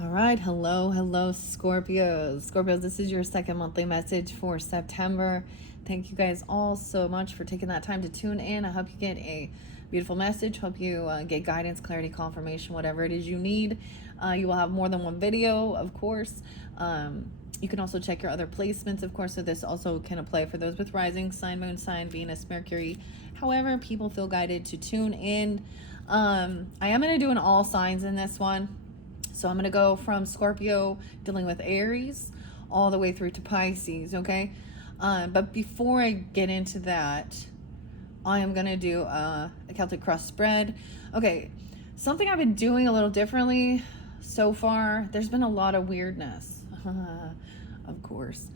All right, hello, Scorpios. Scorpios, this is your second monthly message for September. Thank you guys all so much for taking that time to tune in. I hope you get a beautiful message. Hope you get guidance, clarity, confirmation, whatever it is you need. You will have more than one video, of course. You can also check your other placements, of course, so this also can apply for those with rising sign, moon sign, Venus, Mercury. However, people feel guided to tune in. I am going to do an all signs in this one. So I'm going to go from Scorpio, dealing with Aries, all the way through to Pisces, okay? But before I get into that, I am going to do a Celtic cross spread. Okay, something I've been doing a little differently so far, there's been a lot of weirdness. Of course.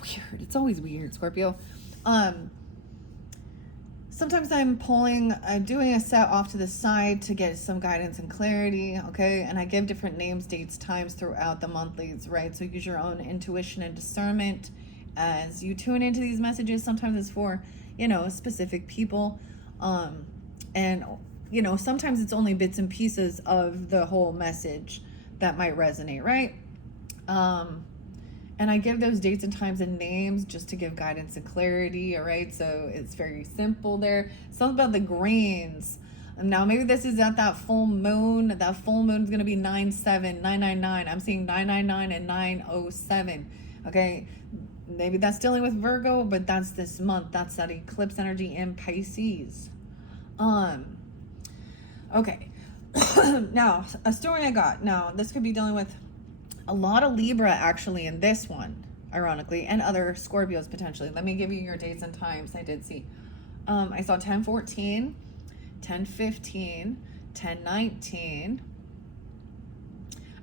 Weird. It's always weird, Scorpio. Sometimes I'm doing a set off to the side to get some guidance and clarity, okay? And I give different names, dates, times throughout the monthlies, right? So use your own intuition and discernment as you tune into these messages. Sometimes it's for, specific people. And, sometimes it's only bits and pieces of the whole message that might resonate, right? And I give those dates and times and names just to give guidance and clarity, all right? So it's very simple there. Something about the grains. Now, maybe this is at that full moon. That full moon is going to be 9/7/999. I'm seeing 999 and 907, okay? Maybe that's dealing with Virgo, but that's this month. That's that eclipse energy in Pisces. Okay. Now, a story I got. Now, this could be dealing with a lot of Libra actually in this one, ironically, and other Scorpios potentially. Let me give you your dates and times. I did see. I saw 10/14, 10/15, 10/19.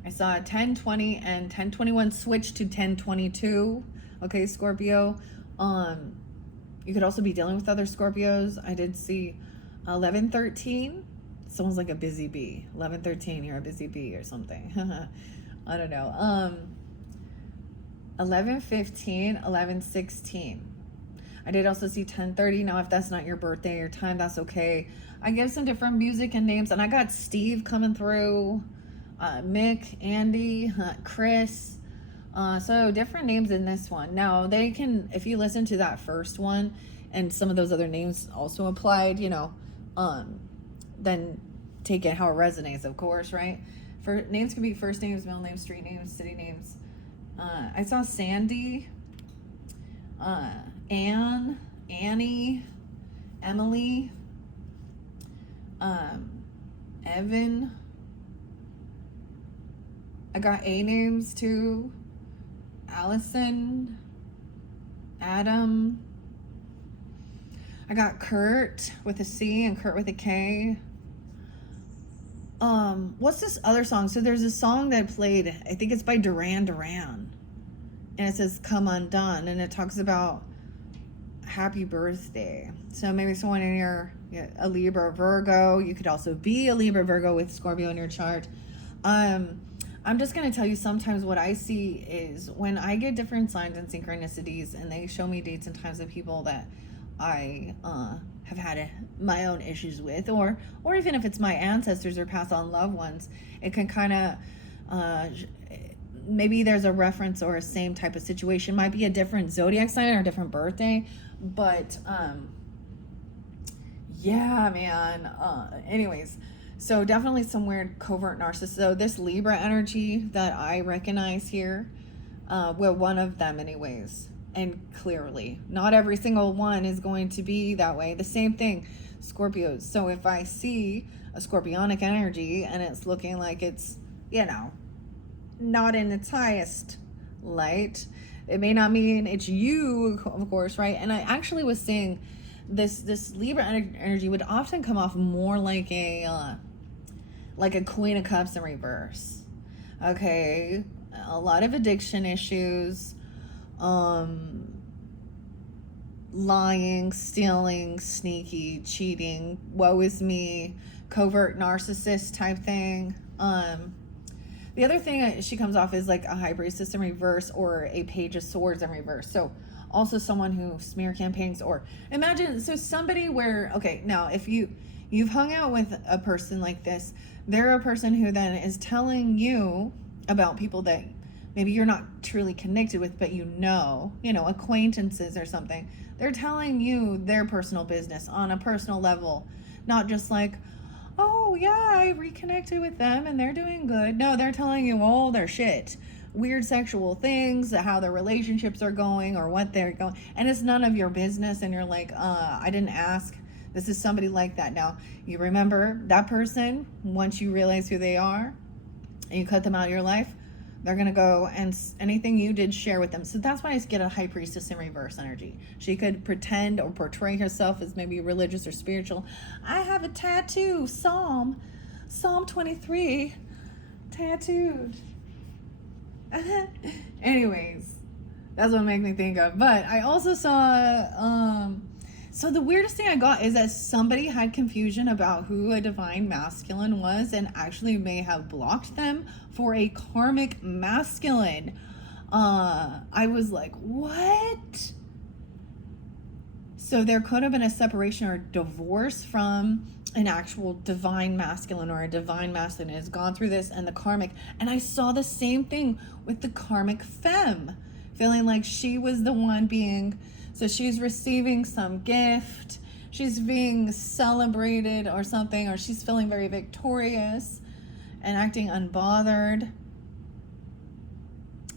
I saw 10/20 and 10/21 switch to 10/22. Okay, Scorpio. You could also be dealing with other Scorpios. I did see 11/13. Sounds like a busy bee. 11/13, you're a busy bee or something. I don't know. 11/15, 11/16. I did also see 10/30. Now, if that's not your birthday or time, that's okay. I give some different music and names, and I got Steve coming through, Mick, Andy, Chris. So different names in this one. Now, they can, if you listen to that first one, and some of those other names also applied, then take it how it resonates, of course, right? For names can be first names, middle names, street names, city names. I saw Sandy, Anne, Annie, Emily, Evan. I got A names too. Allison, Adam. I got Kurt with a C and Kurt with a K. What's this other song? So there's a song that played, I think it's by Duran Duran, and it says Come Undone, and it talks about happy birthday. So maybe someone in your a Libra Virgo. You could also be a Libra Virgo with Scorpio in your chart. I'm just going to tell you, sometimes what I see is when I get different signs and synchronicities and they show me dates and times of people that I have had my own issues with, or even if it's my ancestors or past on loved ones, it can kind of maybe there's a reference or a same type of situation. Might be a different zodiac sign or a different birthday, but yeah, man. Anyways, so definitely some weird covert narcissist. So this Libra energy that I recognize here, well, one of them anyways. And clearly, not every single one is going to be that way. The same thing, Scorpios. So if I see a Scorpionic energy and it's looking like it's, not in its highest light, it may not mean it's you, of course, right? And I actually was seeing this Libra energy would often come off more like a Queen of Cups in reverse. Okay, a lot of addiction issues. Lying, stealing, sneaky, cheating, woe is me, covert narcissist type thing. The other thing she comes off is like a High Priestess in reverse or a Page of Swords in reverse. So also someone who smear campaigns, or imagine, so somebody where, okay, now if you've hung out with a person like this, they're a person who then is telling you, about people that maybe you're not truly connected with, but acquaintances or something. They're telling you their personal business on a personal level, not just like, oh yeah, I reconnected with them and they're doing good. No, they're telling you all their shit, weird sexual things, how their relationships are going or what they're going, and it's none of your business. And you're like, I didn't ask. This is somebody like that. Now, you remember that person, once you realize who they are and you cut them out of your life, they're going to go and anything you did share with them. So that's why I get a high priestess in reverse energy. She could pretend or portray herself as maybe religious or spiritual. I have a tattoo, Psalm 23 tattooed. Anyways, that's what made me think of. But I also saw, so the weirdest thing I got is that somebody had confusion about who a divine masculine was and actually may have blocked them for a karmic masculine. I was like, what? So there could have been a separation or divorce from an actual divine masculine, or a divine masculine has gone through this and the karmic. And I saw the same thing with the karmic femme, feeling like she was the one being, so she's receiving some gift, she's being celebrated or something, or she's feeling very victorious and acting unbothered.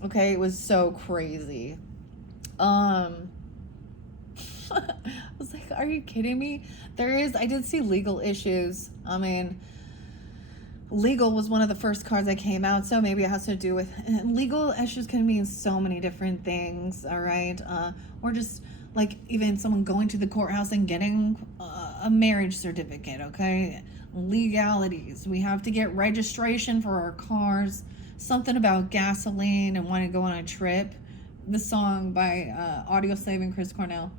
Okay, it was so crazy. I was like, are you kidding me? I did see legal issues. I mean, legal was one of the first cards that came out, so maybe it has to do with legal issues. Can mean so many different things, all right? Or just like even someone going to the courthouse and getting a marriage certificate, okay? Legalities. We have to get registration for our cars. Something about gasoline and wanting to go on a trip. The song by Audio Slave and Chris Cornell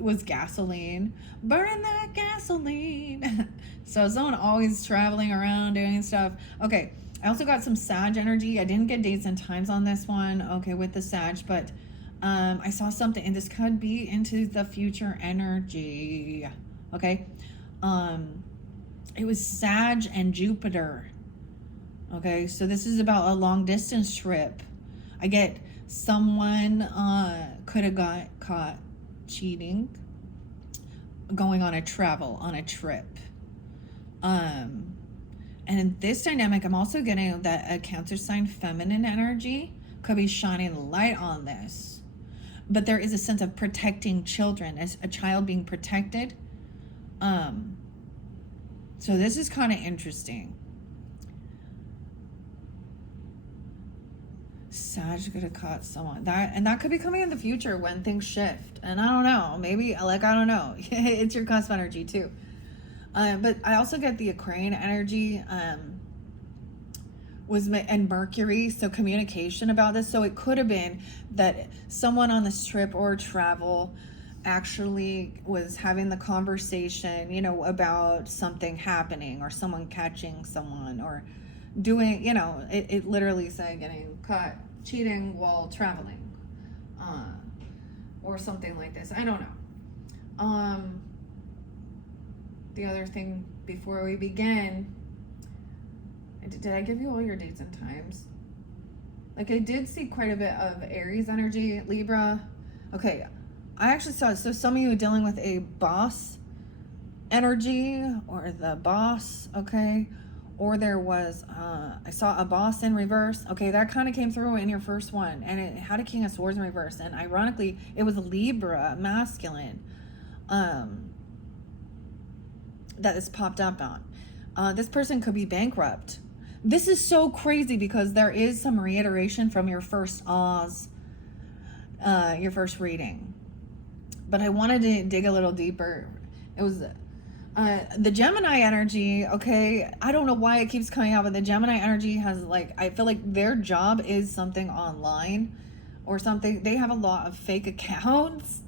was gasoline. Burn that gasoline. So someone always traveling around doing stuff. Okay, I also got some Sag energy. I didn't get dates and times on this one, okay, with the Sag, but I saw something, and this could be into the future energy, okay? It was Sag and Jupiter, okay? So this is about a long distance trip. I get someone could have got caught cheating, going on a trip. And in this dynamic, I'm also getting that a Cancer sign feminine energy could be shining light on this. But there is a sense of protecting children, as a child being protected. So this is kind of interesting. Sag could have caught someone that could be coming in the future when things shift. And I don't know, maybe I don't know. It's your cusp energy too. But I also get the Aquarian energy, and Mercury, so communication about this. So it could have been that someone on this trip or travel actually was having the conversation, about something happening or someone catching someone or doing, it literally said getting caught cheating while traveling, or something like this. I don't know. The other thing before we begin, did I give you all your dates and times? Like, I did see quite a bit of Aries energy, Libra. Okay, I actually saw, so some of you are dealing with a boss energy or the boss, okay? Or there was, I saw a boss in reverse. Okay, that kind of came through in your first one. And it had a King of Swords in reverse. And ironically, it was a Libra, masculine, that is popped up on. This person could be bankrupt. This is so crazy because there is some reiteration from your first your first reading. But I wanted to dig a little deeper. It was the Gemini energy, okay? I don't know why it keeps coming out, but the Gemini energy has, like, I feel like their job is something online or something. They have a lot of fake accounts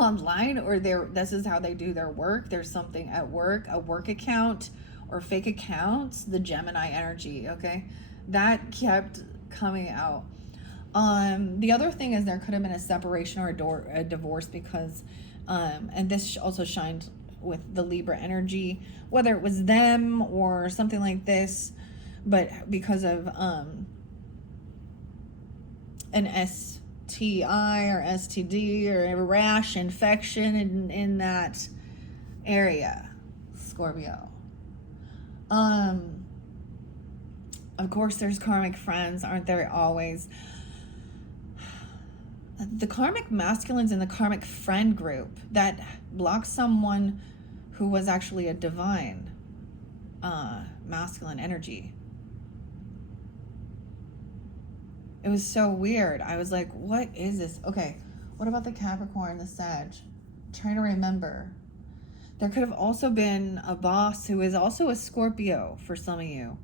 online, or this is how they do their work. There's something at work, a work account or fake accounts, the Gemini energy, okay? That kept coming out. The other thing is there could have been a separation or a divorce because, and this also shined with the Libra energy, whether it was them or something like this. but because of an STI or STD or a rash infection in that area, Scorpio. Of course, there's karmic friends, aren't there always? The karmic masculines in the karmic friend group that blocked someone who was actually a divine masculine energy. It was so weird. I was like, what is this? Okay, what about the Capricorn, the Sag? I'm trying to remember. There could have also been a boss who is also a Scorpio for some of you.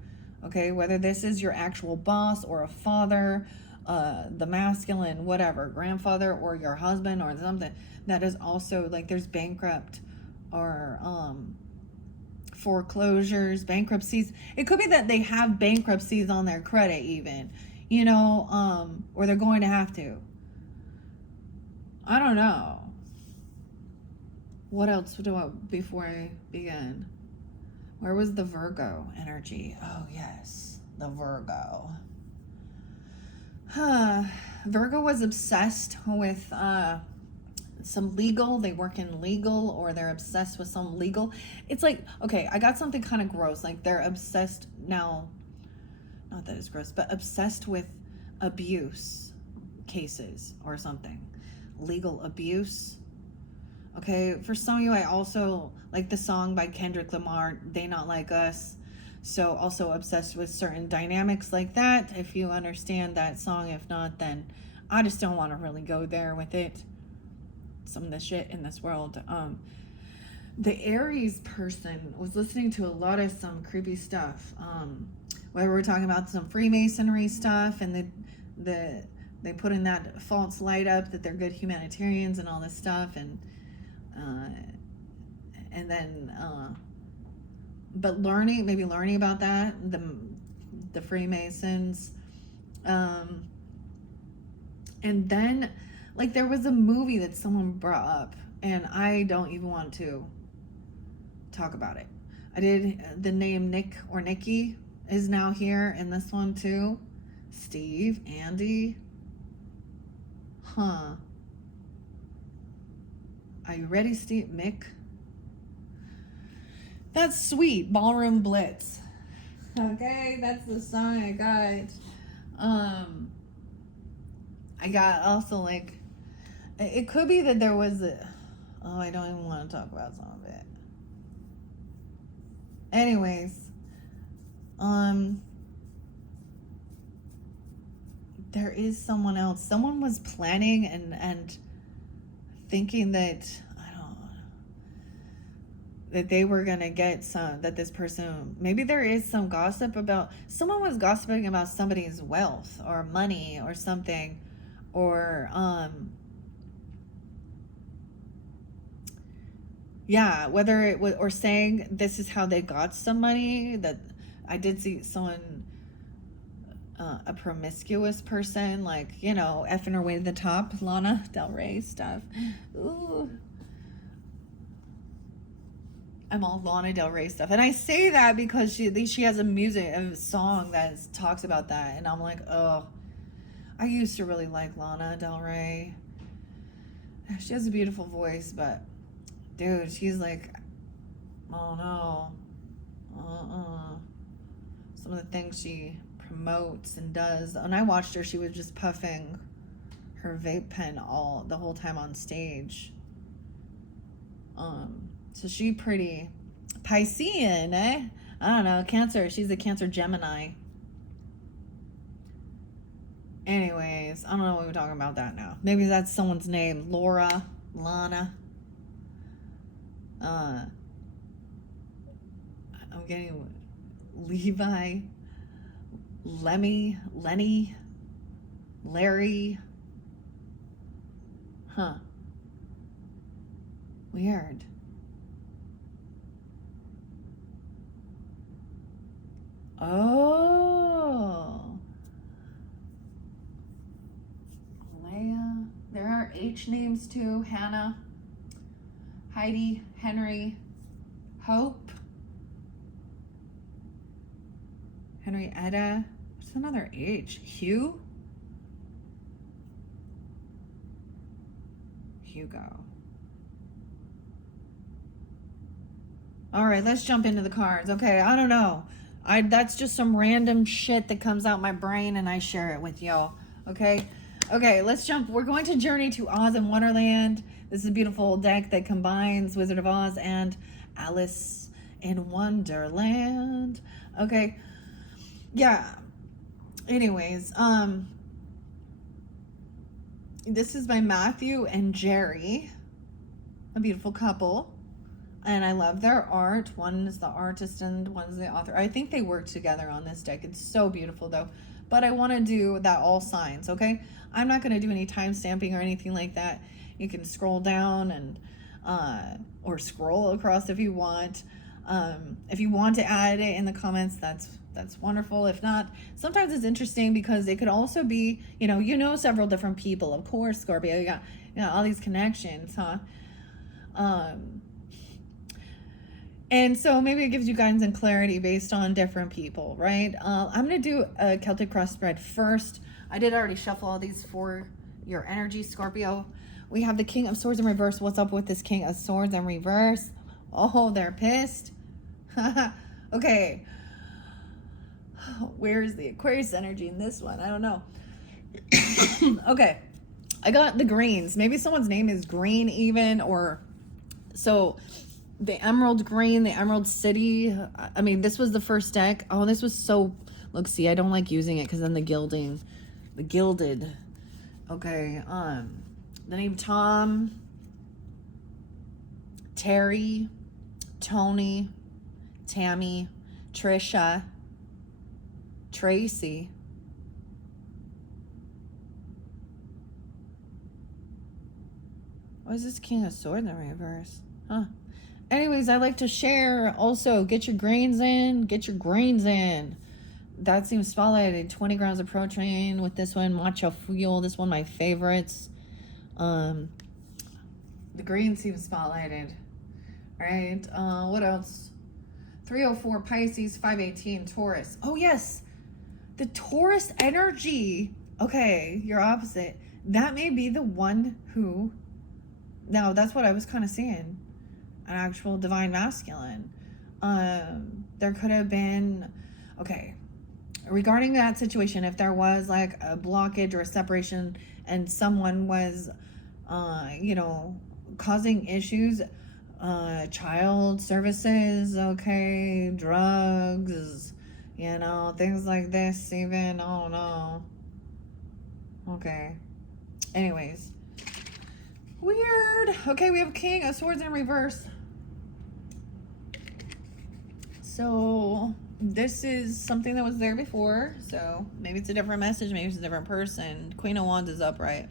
Okay, whether this is your actual boss or a father, the masculine, whatever, grandfather or your husband or something that is also like there's bankrupt or foreclosures, bankruptcies. It could be that they have bankruptcies on their credit even, you know, or they're going to have to. I don't know. What else do I, before I begin? Where was the Virgo energy? Oh, yes, the Virgo. Virgo was obsessed with some legal. They work in legal, or they're obsessed with some legal. It's like, okay, I got something kind of gross. Like they're obsessed now, not that it's gross, but obsessed with abuse cases or something. Legal abuse. Okay, for some of you, I also like the song by Kendrick Lamar, They Not Like Us. So also obsessed with certain dynamics like that. If you understand that song, if not, then I just don't want to really go there with it. Some of the shit in this world. The Aries person was listening to a lot of some creepy stuff. Where we're talking about some Freemasonry stuff, and they put in that false light up that they're good humanitarians and all this stuff, and then but maybe learning about that, the Freemasons, and then like there was a movie that someone brought up, and I don't even want to talk about it. I did. The name Nick or Nikki is now here in this one too. Steve, Andy, Are you ready, Steve? Mick? That's Sweet, Ballroom Blitz. Okay, that's the song I got. I got also like, it could be that there was I don't even want to talk about some of it. Anyways, there is someone else. Someone was planning and thinking that that they were gonna get that this person, maybe there is some gossip about, someone was gossiping about somebody's wealth or money or something, or whether it was, or saying this is how they got some money. That I did see someone, a promiscuous person, like, effing her way to the top, Lana Del Rey stuff. Ooh, I'm all Lana Del Rey stuff, and I say that because she has a song that talks about that, and I'm like, oh, I used to really like Lana Del Rey. She has a beautiful voice, but dude, she's like, oh no, some of the things she promotes and does. When I watched her, she was just puffing her vape pen the whole time on stage. So she pretty Piscean, eh? I don't know, Cancer. She's a Cancer Gemini. Anyways, I don't know what we're talking about that now. Maybe that's someone's name. Laura, Lana. I'm getting Levi, Lemmy, Lenny, Larry. Weird. Oh. Leia. There are H names too. Hannah, Heidi, Henry, Hope, Henrietta. What's another H? Hugh? Hugo. All right, let's jump into the cards. Okay, I don't know. That's just some random shit that comes out my brain and I share it with y'all. Okay? Okay, let's jump. We're going to journey to Oz and Wonderland. This is a beautiful deck that combines Wizard of Oz and Alice in Wonderland. Okay. Yeah. Anyways, this is by Matthew and Jerry, a beautiful couple. And I love their art. One is the artist and one's the author. I think they work together on this deck. It's so beautiful though. But I want to do that all signs, okay? I'm not going to do any time stamping or anything like that. You can scroll down and or scroll across if you want. If you want to add it in the comments, that's wonderful. If not, sometimes it's interesting because it could also be, you know several different people. Of course, Scorpio, you got all these connections, huh? And so maybe it gives you guidance and clarity based on different people, right? I'm going to do a Celtic cross spread first. I did already shuffle all these for your energy, Scorpio. We have the King of Swords in reverse. What's up with this King of Swords in reverse? Oh, they're pissed. Okay. Where's the Aquarius energy in this one? I don't know. Okay. I got the greens. Maybe someone's name is Green even, or so... The Emerald Green, the Emerald City. I mean, this was the first deck. Oh, this was so... Look, see, I don't like using it because then the gilding. The gilded. Okay, the name Tom. Terry. Tony. Tammy. Trisha. Tracy. Why is this King of Swords in reverse? Huh. Anyways, I like to share. Also, get your grains in. Get your grains in. That seems spotlighted. 20 grams of protein with this one. Matcha fuel. This one, my favorites. The green seems spotlighted. All right. What else? 304 Pisces, 518 Taurus. Oh, yes. The Taurus energy. Okay, you're opposite. That may be the one who... Now, that's what I was kind of seeing. An actual divine masculine. There could have been, okay, regarding that situation, if there was like a blockage or a separation and someone was, causing issues, child services, okay, drugs, things like this even, oh no. Okay. Anyways. Weird. Okay, we have King of Swords in reverse. So this is something that was there before. So maybe it's a different message. Maybe it's a different person. Queen of Wands is upright.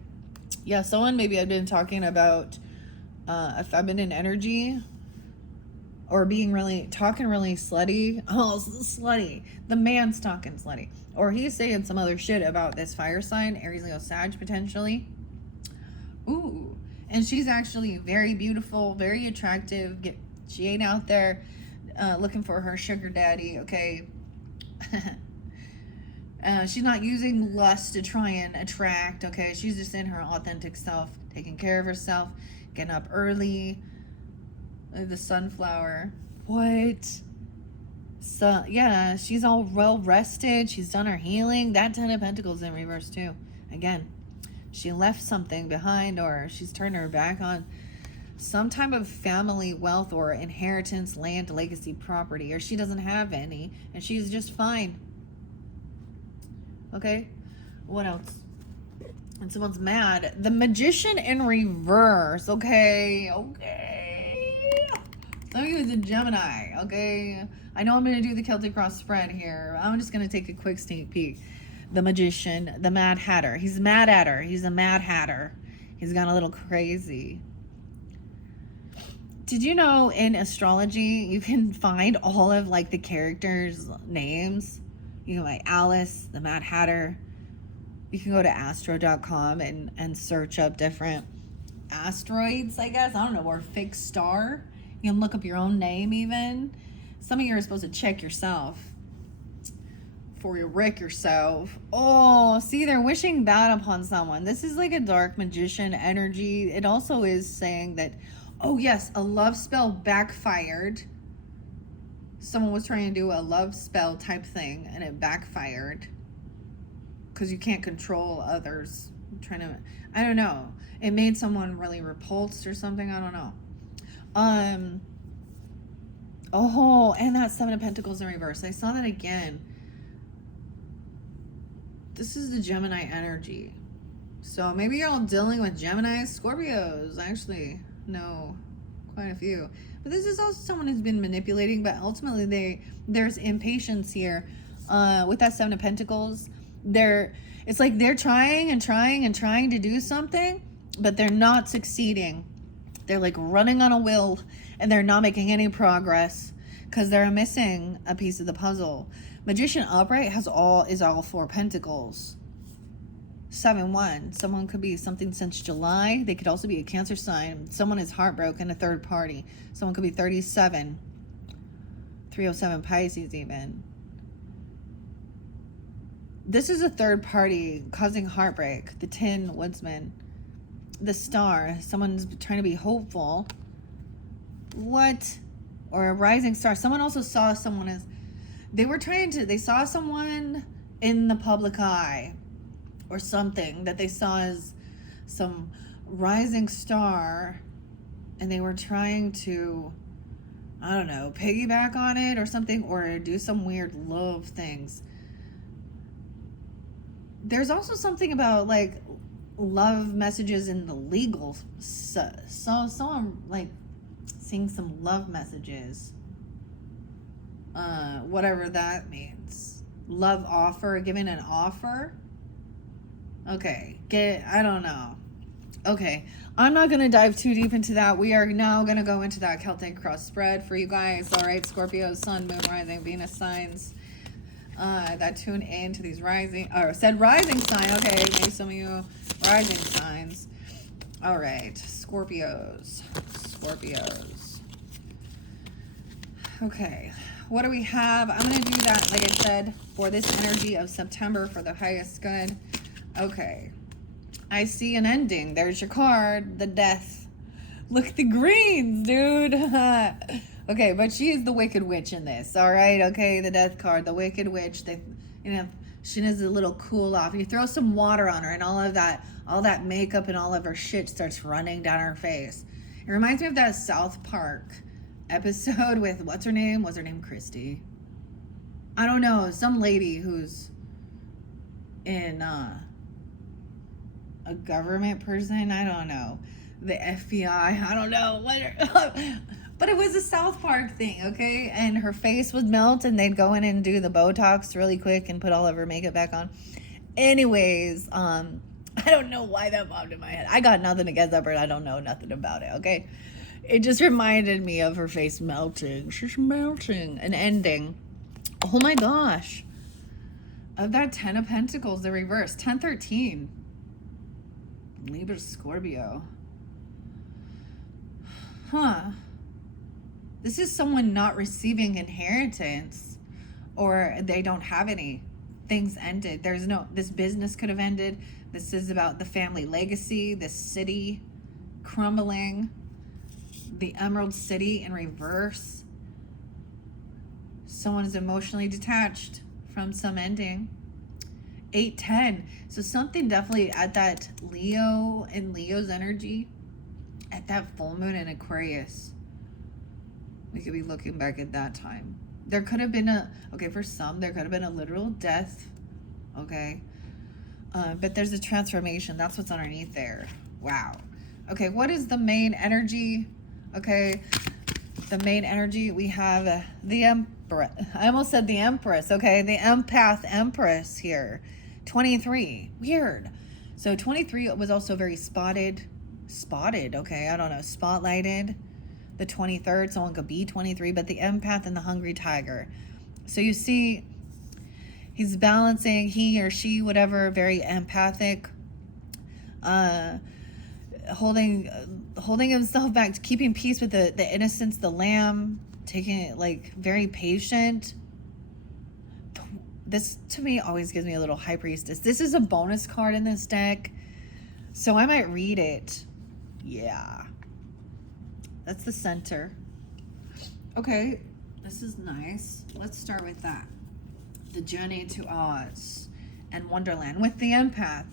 Yeah, someone maybe I've been talking about a feminine energy or talking really slutty. Oh, slutty. The man's talking slutty. Or he's saying some other shit about this fire sign, Aries, Leo, Sag, potentially. Ooh. And she's actually very beautiful, very attractive. She ain't out there looking for her sugar daddy, okay? She's not using lust to try and attract, okay? She's just in her authentic self, taking care of herself, getting up early. The sunflower. What? So, yeah, she's all well rested. She's done her healing. That 10 of Pentacles in reverse, too. Again. She left something behind, or she's turned her back on some type of family wealth or inheritance, land, legacy, property, or she doesn't have any and she's just fine. Okay, what else? And someone's mad. The Magician in reverse. Okay. Some of you is a Gemini. Okay, I know I'm going to do the Celtic cross spread here. I'm just going to take a quick sneak peek. The Magician, the Mad Hatter. He's mad at her. He's a Mad Hatter. He's gone a little crazy. Did you know in astrology you can find all of like the characters' names? You know, like Alice, the Mad Hatter. You can go to astro.com and search up different asteroids, I guess. I don't know, or fixed star. You can look up your own name even. Some of you are supposed to check yourself. before you wreck yourself. Oh, see, they're wishing bad upon someone. This is like a dark magician energy. It also is saying that, oh yes, a love spell backfired. Someone was trying to do a love spell type thing and it backfired. Because you can't control others. I don't know. It made someone really repulsed or something. I don't know. Oh, and that Seven of Pentacles in reverse. I saw that again. This is the Gemini energy. So maybe you're all dealing with Gemini, Scorpios. I actually know quite a few. But this is also someone who's been manipulating, but ultimately there's impatience here. With that Seven of Pentacles, it's like they're trying and trying and trying to do something, but they're not succeeding. They're like running on a wheel and they're not making any progress because they're missing a piece of the puzzle. Magician upright is all Four Pentacles. 7-1. Someone could be something since July. They could also be a Cancer sign. Someone is heartbroken, a third party. Someone could be 37. 307 Pisces even. This is a third party causing heartbreak. The Tin Woodsman. The Star. Someone's trying to be hopeful. What? Or a rising star. Someone also saw someone as... They saw someone in the public eye. Or something that they saw as some rising star. And they were trying to... I don't know, piggyback on it or something. Or do some weird love things. There's also something about like love messages in the legal. So I'm like seeing some love messages. Whatever that means. Love offer, giving an offer. Okay, I don't know. Okay, I'm not going to dive too deep into that. We are now going to go into that Celtic cross spread for you guys. All right, Scorpio, Sun, Moon, Rising, Venus signs. That tune in to these rising, or said rising sign. Okay, maybe some of you rising signs. All right, Scorpios. Okay, what do we have? I'm going to do that, like I said, for this energy of September for the highest good. Okay, I see an ending. There's your card, the Death. Look at the greens, dude. Okay, but she is the Wicked Witch in this, all right? Okay, the Death card, the Wicked Witch. She needs a little cool off. You throw some water on her and all that makeup and all of her shit starts running down her face. It reminds me of that South Park episode with, what's her name? Was her name Christy? I don't know, some lady who's in a government person, I don't know. The FBI, I don't know. But it was a South Park thing, okay? And her face would melt and they'd go in and do the Botox really quick and put all of her makeup back on. Anyways, I don't know why that popped in my head. I got nothing against that bird. I don't know nothing about it, okay? It just reminded me of her face melting. She's melting. An ending. Oh my gosh. Of that 10 of Pentacles, the reverse. 10-13. Libra, Scorpio. Huh. This is someone not receiving inheritance, or they don't have any. Things ended. This business could have ended. This is about the family legacy, this city crumbling, the Emerald City in reverse. Someone is emotionally detached from some ending. 8-10. So something definitely at that Leo's energy, at that full moon in Aquarius. We could be looking back at that time. There could have been for some, there could have been a literal death. Okay. But there's a transformation. That's what's underneath there. Wow. Okay, what is the main energy? Okay, the main energy, we have the Empress. I almost said the Empress. Okay, the Empath Empress here. 23. Weird. So 23 was also very spotted. Okay, I don't know. Spotlighted. The 23rd, someone could be 23, but the Empath and the Hungry Tiger. So you see, he's balancing, he or she, whatever, very empathic, holding himself back, keeping peace with the innocence, the lamb, taking it like very patient. this to me always gives me a little High Priestess. This is a bonus card in this deck, so I might read it. Yeah. That's the center. Okay, this is nice. Let's start with that. The Journey to Oz and Wonderland with the Empath,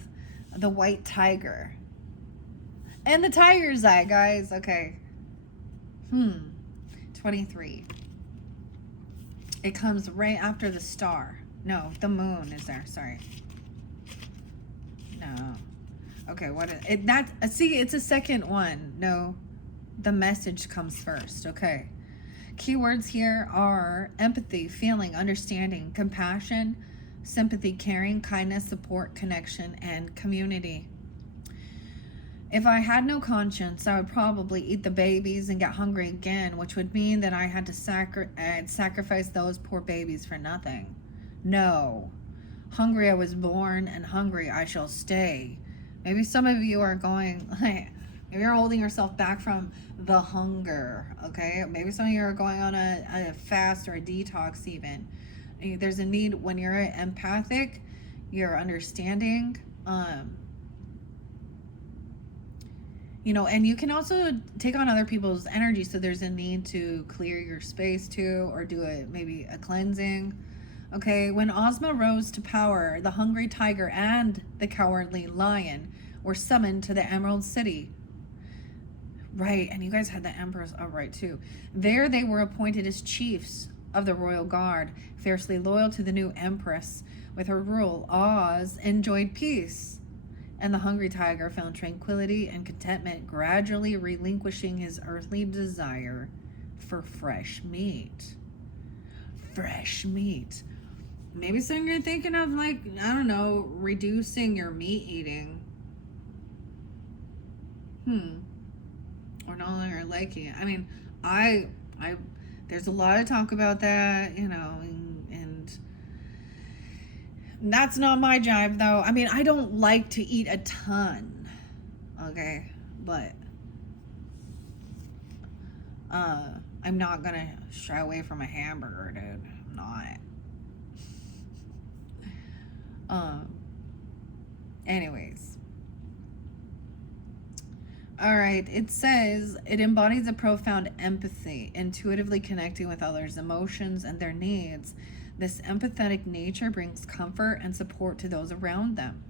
the White Tiger. And the Tiger's Eye, guys. Okay. 23. It comes right after the star. No, the moon is there. Sorry. No. Okay, what is it? That, see, it's a second one. No, the message comes first. Okay. Keywords here are empathy, feeling, understanding, compassion, sympathy, caring, kindness, support, connection, and community. If I had no conscience, I would probably eat the babies and get hungry again, which would mean that I had to sacrifice those poor babies for nothing. No. Hungry I was born, and hungry I shall stay. Maybe some of you are going, maybe you're holding yourself back from the hunger, okay? Maybe some of you are going on a fast or a detox even. There's a need when you're empathic, you're understanding, you know, and you can also take on other people's energy. So there's a need to clear your space too, or do maybe a cleansing. Okay, when Ozma rose to power, the hungry tiger and the cowardly lion were summoned to the Emerald City. Right, and you guys had the Empress upright too. There they were appointed as chiefs of the royal guard, fiercely loyal to the new Empress. With her rule, Oz enjoyed peace, and the hungry tiger found tranquility and contentment, gradually relinquishing his earthly desire for fresh meat. Fresh meat. Maybe something you're thinking of, like, I don't know, reducing your meat eating. Or no longer liking it. I mean, I there's a lot of talk about that, you know, and that's not my jive though. I mean, I don't like to eat a ton, okay, but I'm not gonna shy away from a hamburger, dude. I'm not. Anyways. All right, it says it embodies a profound empathy, intuitively connecting with others' emotions and their needs. This empathetic nature brings comfort and support to those around them,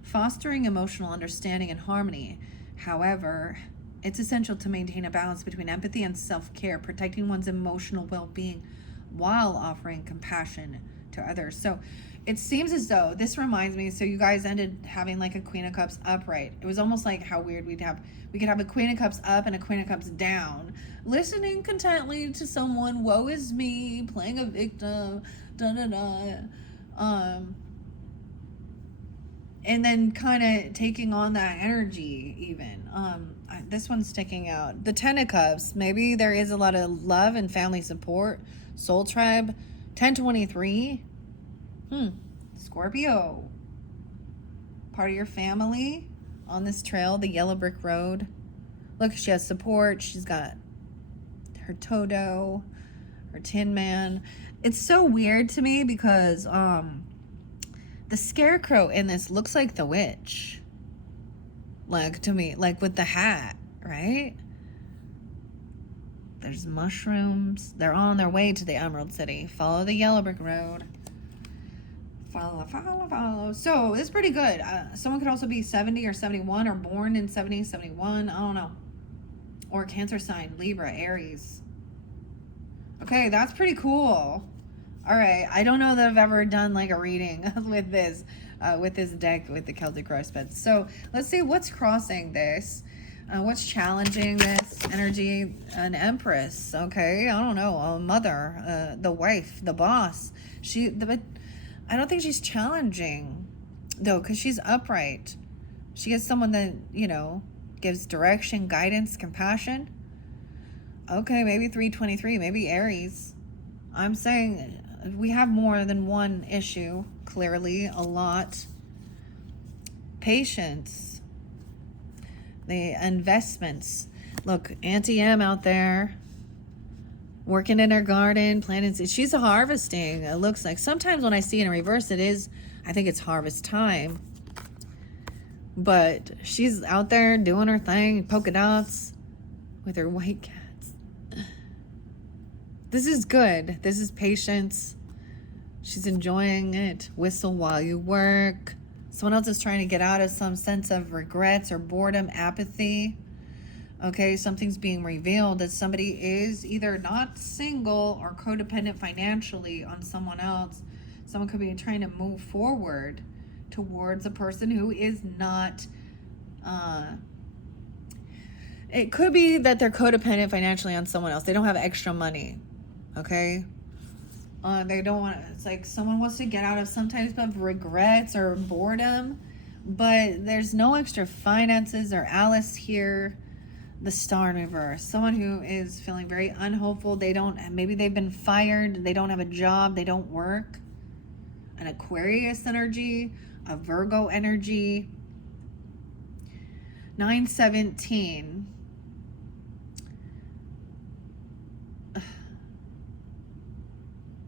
fostering emotional understanding and harmony. However, it's essential to maintain a balance between empathy and self-care, protecting one's emotional well-being while offering compassion to others. So it seems as though this reminds me, so you guys ended having like a Queen of Cups upright. It was almost like how weird we could have a Queen of Cups up and a Queen of Cups down, listening contently to someone, woe is me, playing a victim, and then kind of taking on that energy even. This one's sticking out. The Ten of Cups, maybe there is a lot of love and family support. Soul Tribe, 1023. Scorpio, part of your family on this trail, the yellow brick road. Look, she has support. She's got her Todo, her Tin Man. It's so weird to me because the scarecrow in this looks like the witch. Like, to me, like with the hat, right? There's mushrooms. They're on their way to the Emerald City. Follow the yellow brick road. Follow. So it's pretty good. Someone could also be 70 or 71 or born in 70, 71. I don't know. Or Cancer sign, Libra, Aries. Okay, that's pretty cool. All right. I don't know that I've ever done like a reading with this deck with the Celtic cross beds. So let's see what's crossing this. What's challenging this energy? An Empress. Okay. I don't know. A mother, the wife, the boss. I don't think she's challenging, though, because she's upright. She is someone that, you know, gives direction, guidance, compassion. Okay, maybe 323, maybe Aries. I'm saying we have more than one issue, clearly, a lot. Patience. The investments. Look, Auntie M out there working in her garden, planting. She's harvesting. It looks like sometimes when I see it in reverse, I think it's harvest time. But she's out there doing her thing, polka dots with her white cats. This is good. This is patience. She's enjoying it. Whistle while you work. Someone else is trying to get out of some sense of regrets or boredom, apathy. Okay, something's being revealed that somebody is either not single or codependent financially on someone else. Someone could be trying to move forward towards a person who is not, it could be that they're codependent financially on someone else. They don't have extra money, okay? They don't want, it's like someone wants to get out of some type of regrets or boredom, but there's no extra finances or Alice here. The Star in reverse. Someone who is feeling very unhopeful. Maybe they've been fired. They don't have a job. They don't work. An Aquarius energy, a Virgo energy. 917. Ugh.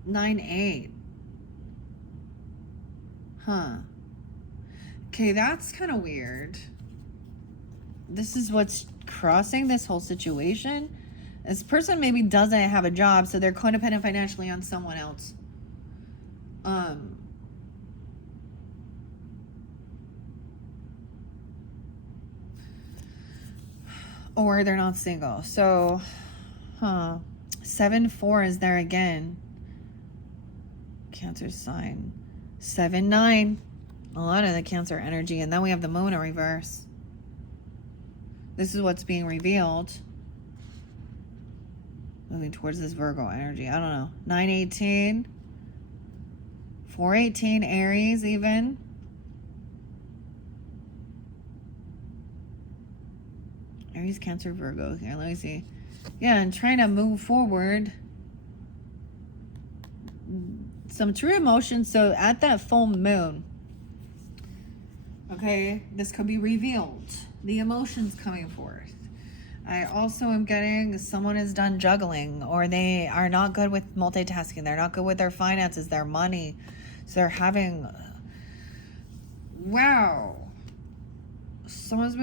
9-8. Huh. Okay, that's kind of weird. This is what's crossing this whole situation. This person maybe doesn't have a job, so they're codependent financially on someone else. Or they're not single. So, 7-4 is there again. Cancer sign. 7-9. A lot of the Cancer energy. And then we have the Moon in reverse. This is what's being revealed. Moving towards this Virgo energy. I don't know. 9-18. 4-18 Aries even. Aries, Cancer, Virgo. Here, let me see. Yeah, and trying to move forward. Some true emotions. So at that full moon, okay, this could be revealed. The emotions coming forth. I also am getting someone is done juggling, or they are not good with multitasking. They're not good with their finances, their money. So they're having, wow. Someone's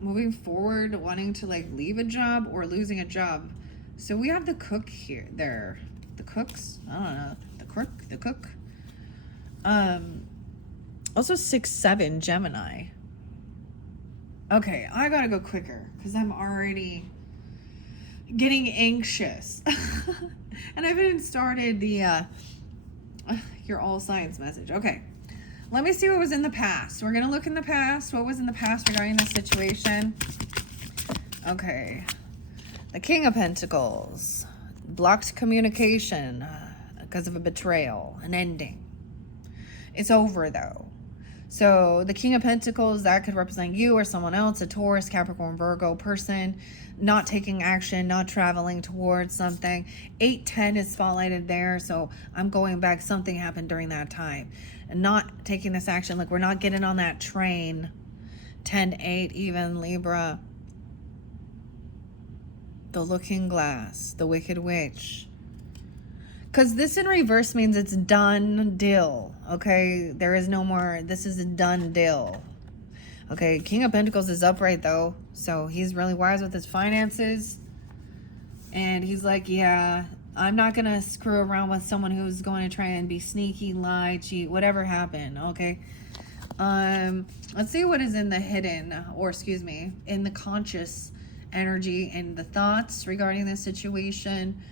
moving forward, wanting to like leave a job or losing a job. So we have the cook here, there. The cooks? I don't know. The cook. Also 6-7 Gemini. Okay, I gotta go quicker because I'm already getting anxious. And I haven't even started the your all signs message. Okay, let me see what was in the past. We're gonna look in the past. What was in the past regarding this situation? Okay, the King of Pentacles. Blocked communication because of a betrayal, an ending. It's over though. So the King of Pentacles, that could represent you or someone else, a Taurus, Capricorn, Virgo person, not taking action, not traveling towards something. 8-10 is spotlighted there. So I'm going back. Something happened during that time and not taking this action. Like we're not getting on that train. 10-8 even Libra. The Looking Glass, the Wicked Witch. Because this in reverse means it's done deal, okay? There is no more, this is a done deal. Okay, King of Pentacles is upright though, so he's really wise with his finances. And he's like, yeah, I'm not going to screw around with someone who's going to try and be sneaky, lie, cheat, whatever happened, okay? Let's see what is in the hidden, or excuse me, in the conscious energy and the thoughts regarding this situation.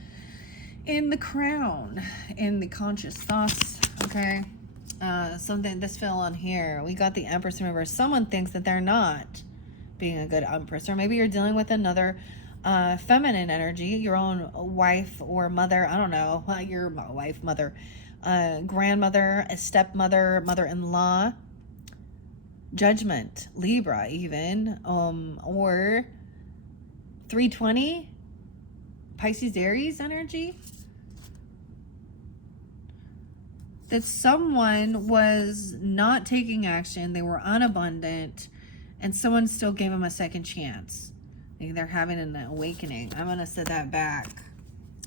In the Crown, in the conscious thoughts, okay? Something, this fell on here. We got the Empress in reverse. Someone thinks that they're not being a good Empress, or maybe you're dealing with another feminine energy, your own wife or mother, I don't know, your wife, mother, grandmother, a stepmother, mother-in-law, Judgment, Libra even, or 320, Pisces, Aries energy. That someone was not taking action, they were unabundant, and someone still gave them a second chance. Maybe they're having an awakening. I'm going to set that back.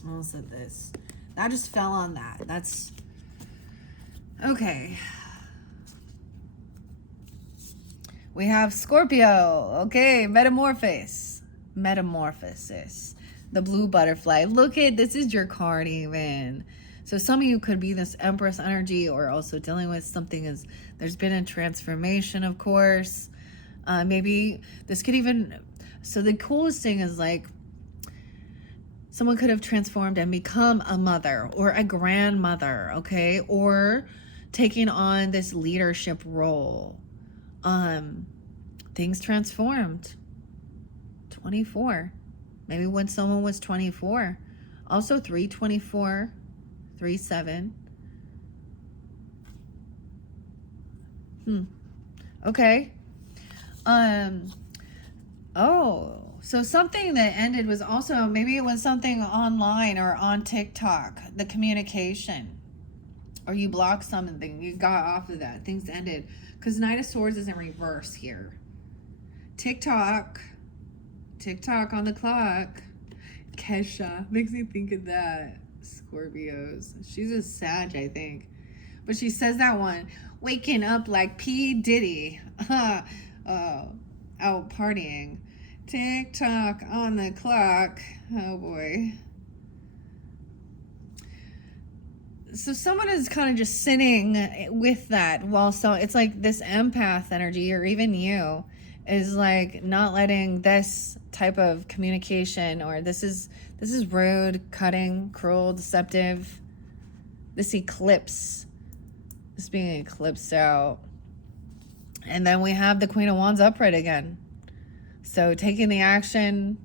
I almost said this. That just fell on that. That's okay. We have Scorpio. Okay, metamorphosis. The blue butterfly. Look at, this is your card even. So some of you could be this Empress energy, or also dealing with something as there's been a transformation, of course. Maybe this could even, so the coolest thing is like someone could have transformed and become a mother or a grandmother, okay? Or taking on this leadership role. Things transformed. 24. Maybe when someone was 24. Also 324, 37. Okay. Oh, so something that ended was also, maybe it was something online or on TikTok, the communication. Or you blocked something, you got off of that, things ended. Because Knight of Swords is in reverse here. TikTok on the clock. Kesha, makes me think of that. Scorpios. She's a Sag, I think. But she says that one, waking up like P. Diddy. Out partying. TikTok on the clock. Oh boy. So someone is kind of just sitting with that while, so it's like this empath energy, or even you, is like not letting this type of communication, or this is rude, cutting, cruel, deceptive. This eclipse, this being eclipsed out. And then we have the Queen of Wands upright again. So taking the action,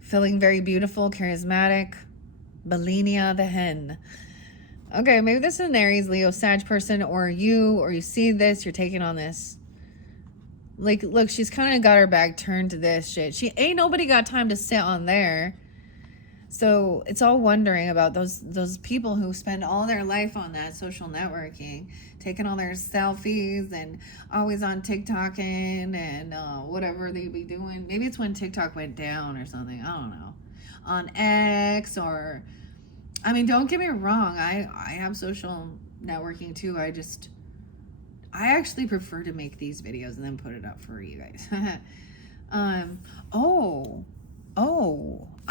feeling very beautiful, charismatic. Bellina the hen. Okay, maybe this is an Aries, Leo, Sag person, or you see this, you're taking on this. Like, look, she's kind of got her back turned to this shit. She ain't nobody got time to sit on there. So it's all wondering about those people who spend all their life on that social networking, taking all their selfies and always on TikToking and whatever they be doing. Maybe it's when TikTok went down or something. I don't know. On X, or, I mean, don't get me wrong. I have social networking too. I actually prefer to make these videos and then put it up for you guys. I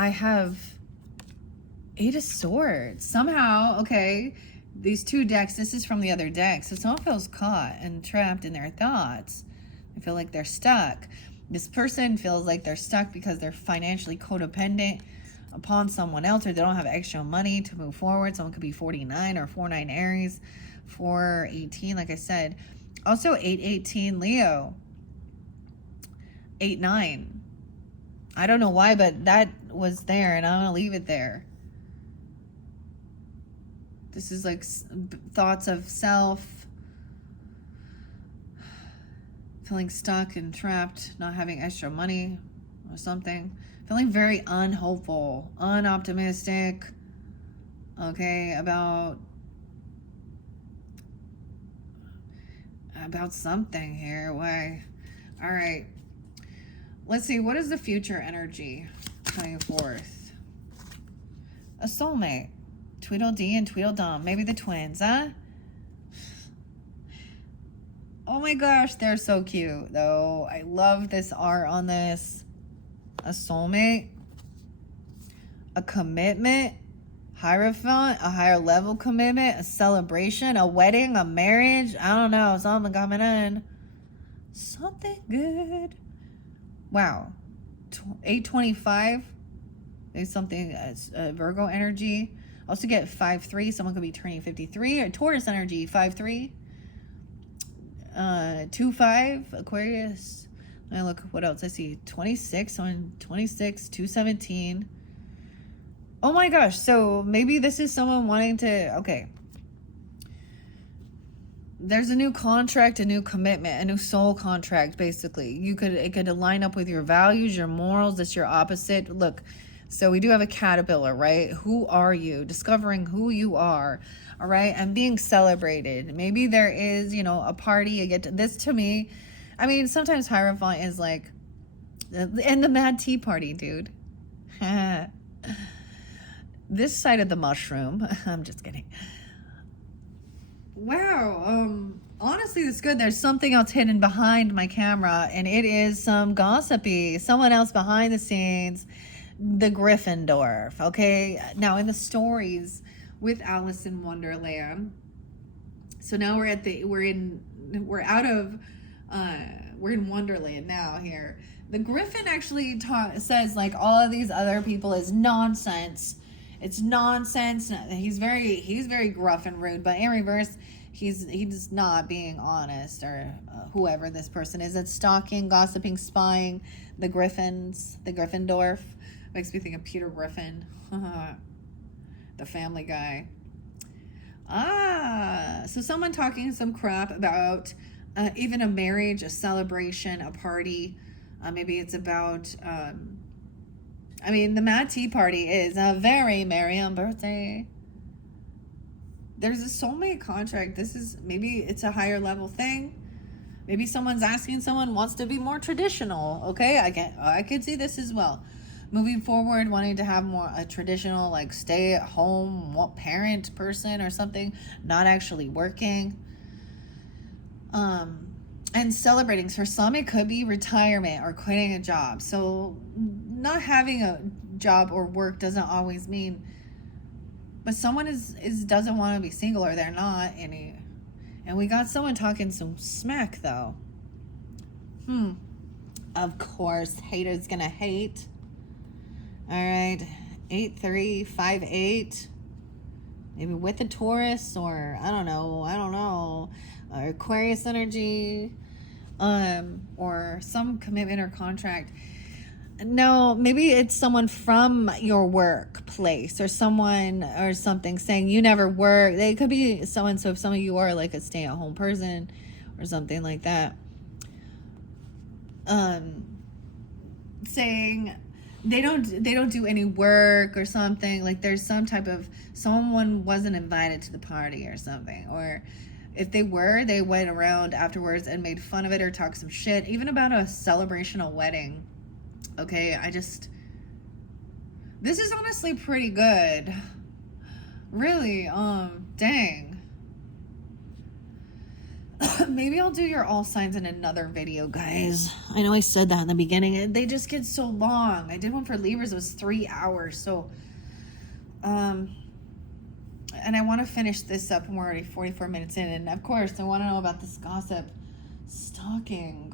have 8 of Swords. Somehow, okay, these 2 decks, this is from the other deck. So someone feels caught and trapped in their thoughts. I feel like they're stuck. This person feels like they're stuck because they're financially codependent upon someone else, or they don't have extra money to move forward. Someone could be 49 or 49 Aries, 418, like I said. Also 818 Leo, 89. I don't know why, but that was there, and I'm gonna leave it there. This is like thoughts of self, feeling stuck and trapped, not having extra money or something. Feeling very unhopeful, unoptimistic, okay, about something here. Why? All right. Let's see. What is the future energy coming forth? A soulmate. Tweedledee and Tweedledum. Maybe the twins, huh? Oh my gosh, they're so cute, though. I love this art on this. A soulmate. A commitment. Hierophant. A higher level commitment. A celebration. A wedding. A marriage. I don't know. Something coming in. Something good. Wow. 825. There's something as Virgo energy. Also get 5-3. Someone could be turning 53. Or Taurus energy, 5-3. 2-5. Aquarius. And look, what else? I see 26 on 26, 217. Oh my gosh. So maybe this is someone wanting to, okay. There's a new contract, a new commitment, a new soul contract, basically. It could line up with your values, your morals. That's your opposite. Look, so we do have a caterpillar, right? Who are you? Discovering who you are, all right? And being celebrated. Maybe there is, a party. You get to, this to me, I mean, sometimes Hierophant is like, and the Mad Tea Party, dude. this side of the mushroom. I'm just kidding. Wow. Honestly, it's good. There's something else hidden behind my camera, and it is some gossipy. Someone else behind the scenes, the Gryffindor. Okay. Now in the stories with Alice in Wonderland. So now we're in Wonderland now here. The Griffin actually says like all of these other people is nonsense. It's nonsense. He's very gruff and rude, but in reverse, he's not being honest, or whoever this person is that's stalking, gossiping, spying the Griffins, the Gryffindor. Makes me think of Peter Griffin, the Family Guy. So someone talking some crap about even a marriage, a celebration, a party. Maybe it's about, the Mad Tea Party is a very merry birthday. There's a soulmate contract. Maybe it's a higher level thing. Maybe someone's asking someone wants to be more traditional. Okay, I could see this as well. Moving forward, wanting to have more a traditional, like stay at home parent person or something, not actually working. And celebrating. For some, it could be retirement or quitting a job. So not having a job or work doesn't always mean, but someone doesn't want to be single, or they're not any. And we got someone talking some smack though. Of course, haters gonna hate. All right, 8358. Maybe with a Taurus, or I don't know, or Aquarius energy, or some commitment or contract. No, maybe it's someone from your workplace, or someone or something saying you never work. They could be someone. So if some of you are like a stay-at-home person or something like that, saying they don't do any work or something, like there's some type of someone wasn't invited to the party or something, or if they were, they went around afterwards and made fun of it or talked some shit, even about a celebration, a wedding. Okay, this is honestly pretty good, really. Dang. Maybe I'll do your all signs in another video, guys. I know I said that in the beginning. They just get so long. I did one for Libras. It was 3 hours. So, and I want to finish this up. We're already 44 minutes in. And of course, I want to know about this gossip. Stalking.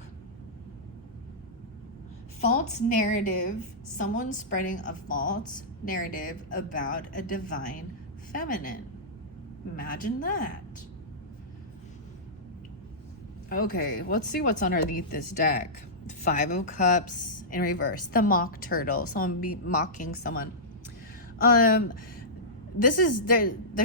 False narrative. Someone spreading a false narrative about a divine feminine. Imagine that. Okay, let's see what's underneath this deck. 5 of Cups in reverse. The mock turtle. Someone be mocking someone. There's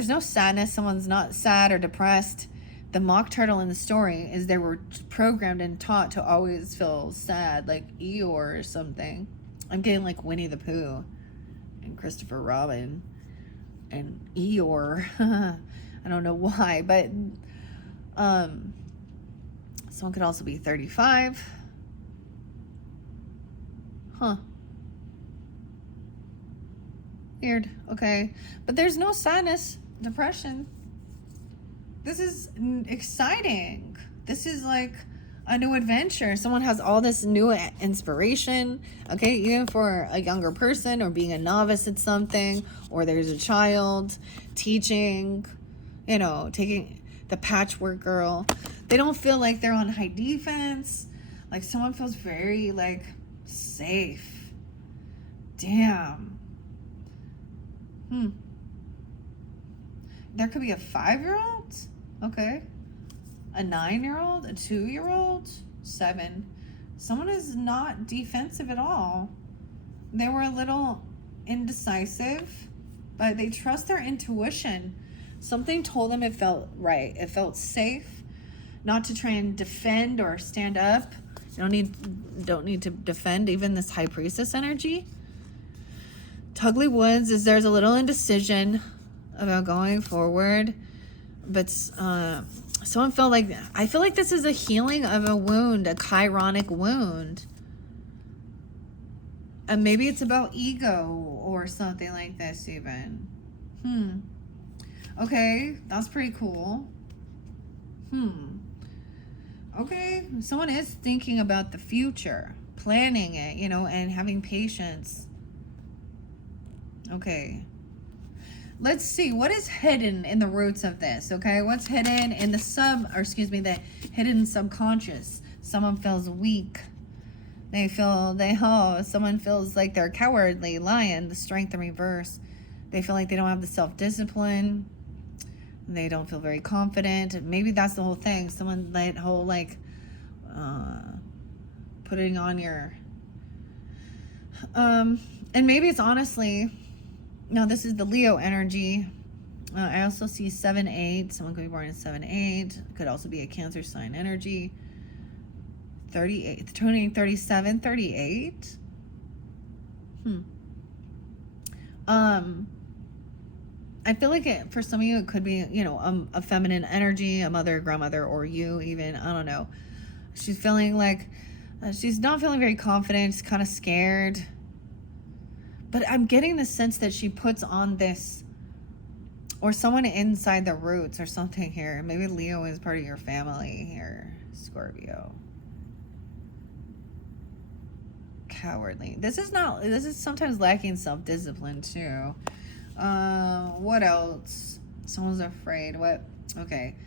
no sadness. Someone's not sad or depressed. The mock turtle in the story is they were programmed and taught to always feel sad, like Eeyore or something. I'm getting like Winnie the Pooh and Christopher Robin and Eeyore. I don't know why, but someone could also be 35. Weird. Okay. But there's no sadness, depression. This is exciting. This is like a new adventure. Someone has all this new inspiration. Okay. Even for a younger person, or being a novice at something, or there's a child teaching, taking the patchwork girl. They don't feel like they're on high defense. Like someone feels very like safe. Damn. There could be a 5-year-old. Okay. A 9-year-old, a 2-year-old, 7. Someone is not defensive at all. They were a little indecisive, but they trust their intuition. Something told them it felt right. It felt safe. Not to try and defend or stand up. You don't need to defend even this High Priestess energy. Tugly Woods is there's a little indecision about going forward, but someone felt like, I feel like this is a healing of a wound, a chironic wound. And maybe it's about ego or something like this even. Okay, that's pretty cool. Okay, someone is thinking about the future, planning it, you know, and having patience. Okay. Let's see what is hidden in the roots of this, okay? What's hidden in the the hidden subconscious? Someone feels weak. Someone feels like they're cowardly, lying, the strength in reverse. They feel like they don't have the self-discipline. They don't feel very confident. Maybe that's the whole thing. Someone that whole like putting on your and maybe it's honestly, no, this is the Leo energy. I also see 7-8. Someone could be born in 7-8. Could also be a Cancer sign energy. 38, turning 37, 38. I feel like for some of you, it could be, you know, a feminine energy, a mother, grandmother, or you even. I don't know. She's feeling like she's not feeling very confident. She's kind of scared. But I'm getting the sense that she puts on this, or someone inside the roots or something here. Maybe Leo is part of your family here, Scorpio. Cowardly. This is sometimes lacking self-discipline too. What else? Someone's afraid. What? Okay.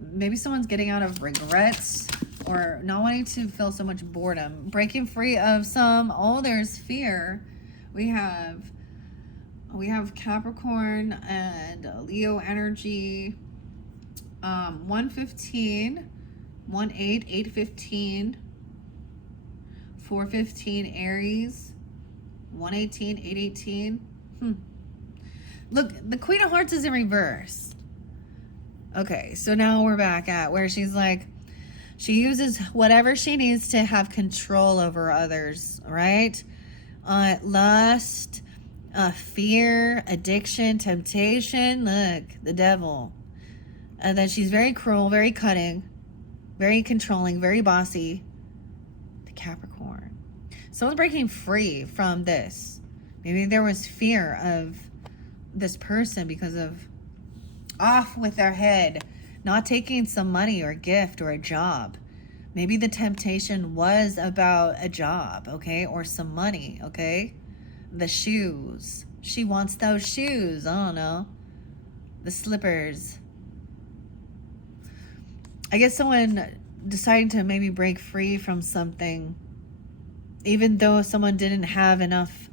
Maybe someone's getting out of regrets or not wanting to feel so much boredom. Breaking free of there's fear. We have Capricorn and Leo energy. 115, 18, 815, 415 Aries, 118, 818. Look, the Queen of Hearts is in reverse. Okay, so now we're back at where she's like, she uses whatever she needs to have control over others, right? Lust, fear, addiction, temptation. Look, the devil. And then she's very cruel, very cutting, very controlling, very bossy. The Capricorn. Someone's breaking free from this. Maybe there was fear of this person because of off with their head, not taking some money or a gift or a job. Maybe the temptation was about a job, okay, or some money, okay? The shoes. She wants those shoes. I don't know. The slippers. I guess someone decided to maybe break free from something, even though someone didn't have enough,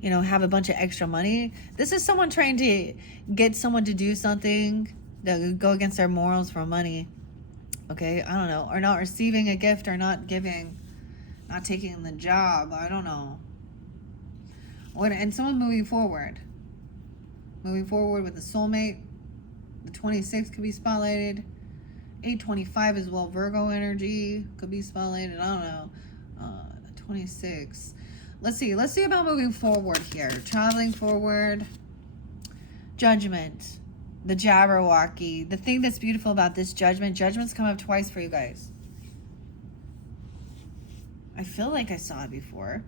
you know, have a bunch of extra money. This is someone trying to get someone to do something that go against their morals for money. Okay, I don't know. Or not receiving a gift or not giving, not taking the job. I don't know. And someone moving forward. Moving forward with the soulmate. The 26 could be spotlighted. 825 as well. Virgo energy could be spotlighted. I don't know. 26. Let's see about moving forward here. Traveling forward. Judgment. The Jabberwocky. The thing that's beautiful about this judgment's come up twice for you guys. I feel like I saw it before.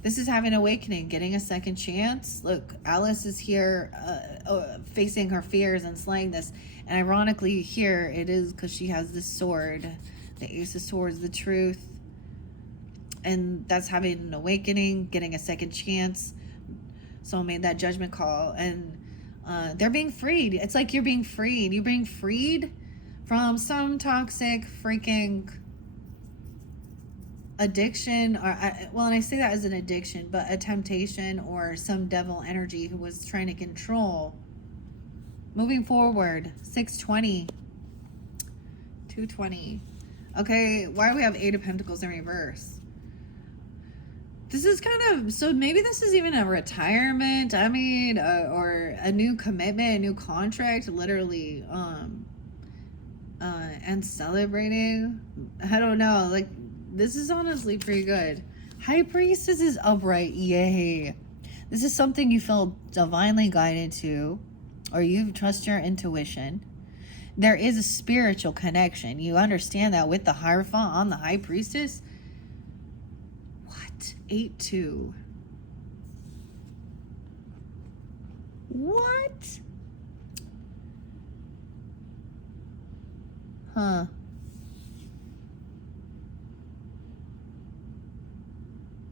This is having awakening, getting a second chance. Look, Alice is here facing her fears and slaying this. And ironically here it is because she has this sword. The Ace of Swords, the truth. And that's having an awakening, getting a second chance. So I made that judgment call. And they're being freed. It's like you're being freed. You're being freed from some toxic freaking addiction. And I say that as an addiction, but a temptation or some devil energy who was trying to control. Moving forward, 620, 220. Okay, why do we have 8 of Pentacles in reverse? This is so maybe this is even a retirement, or a new commitment, a new contract, literally, and celebrating. I don't know, like, this is honestly pretty good. High Priestess is upright, yay. This is something you feel divinely guided to, or you trust your intuition. There is a spiritual connection. You understand that with the Hierophant on the High Priestess. 8-2. What? Huh.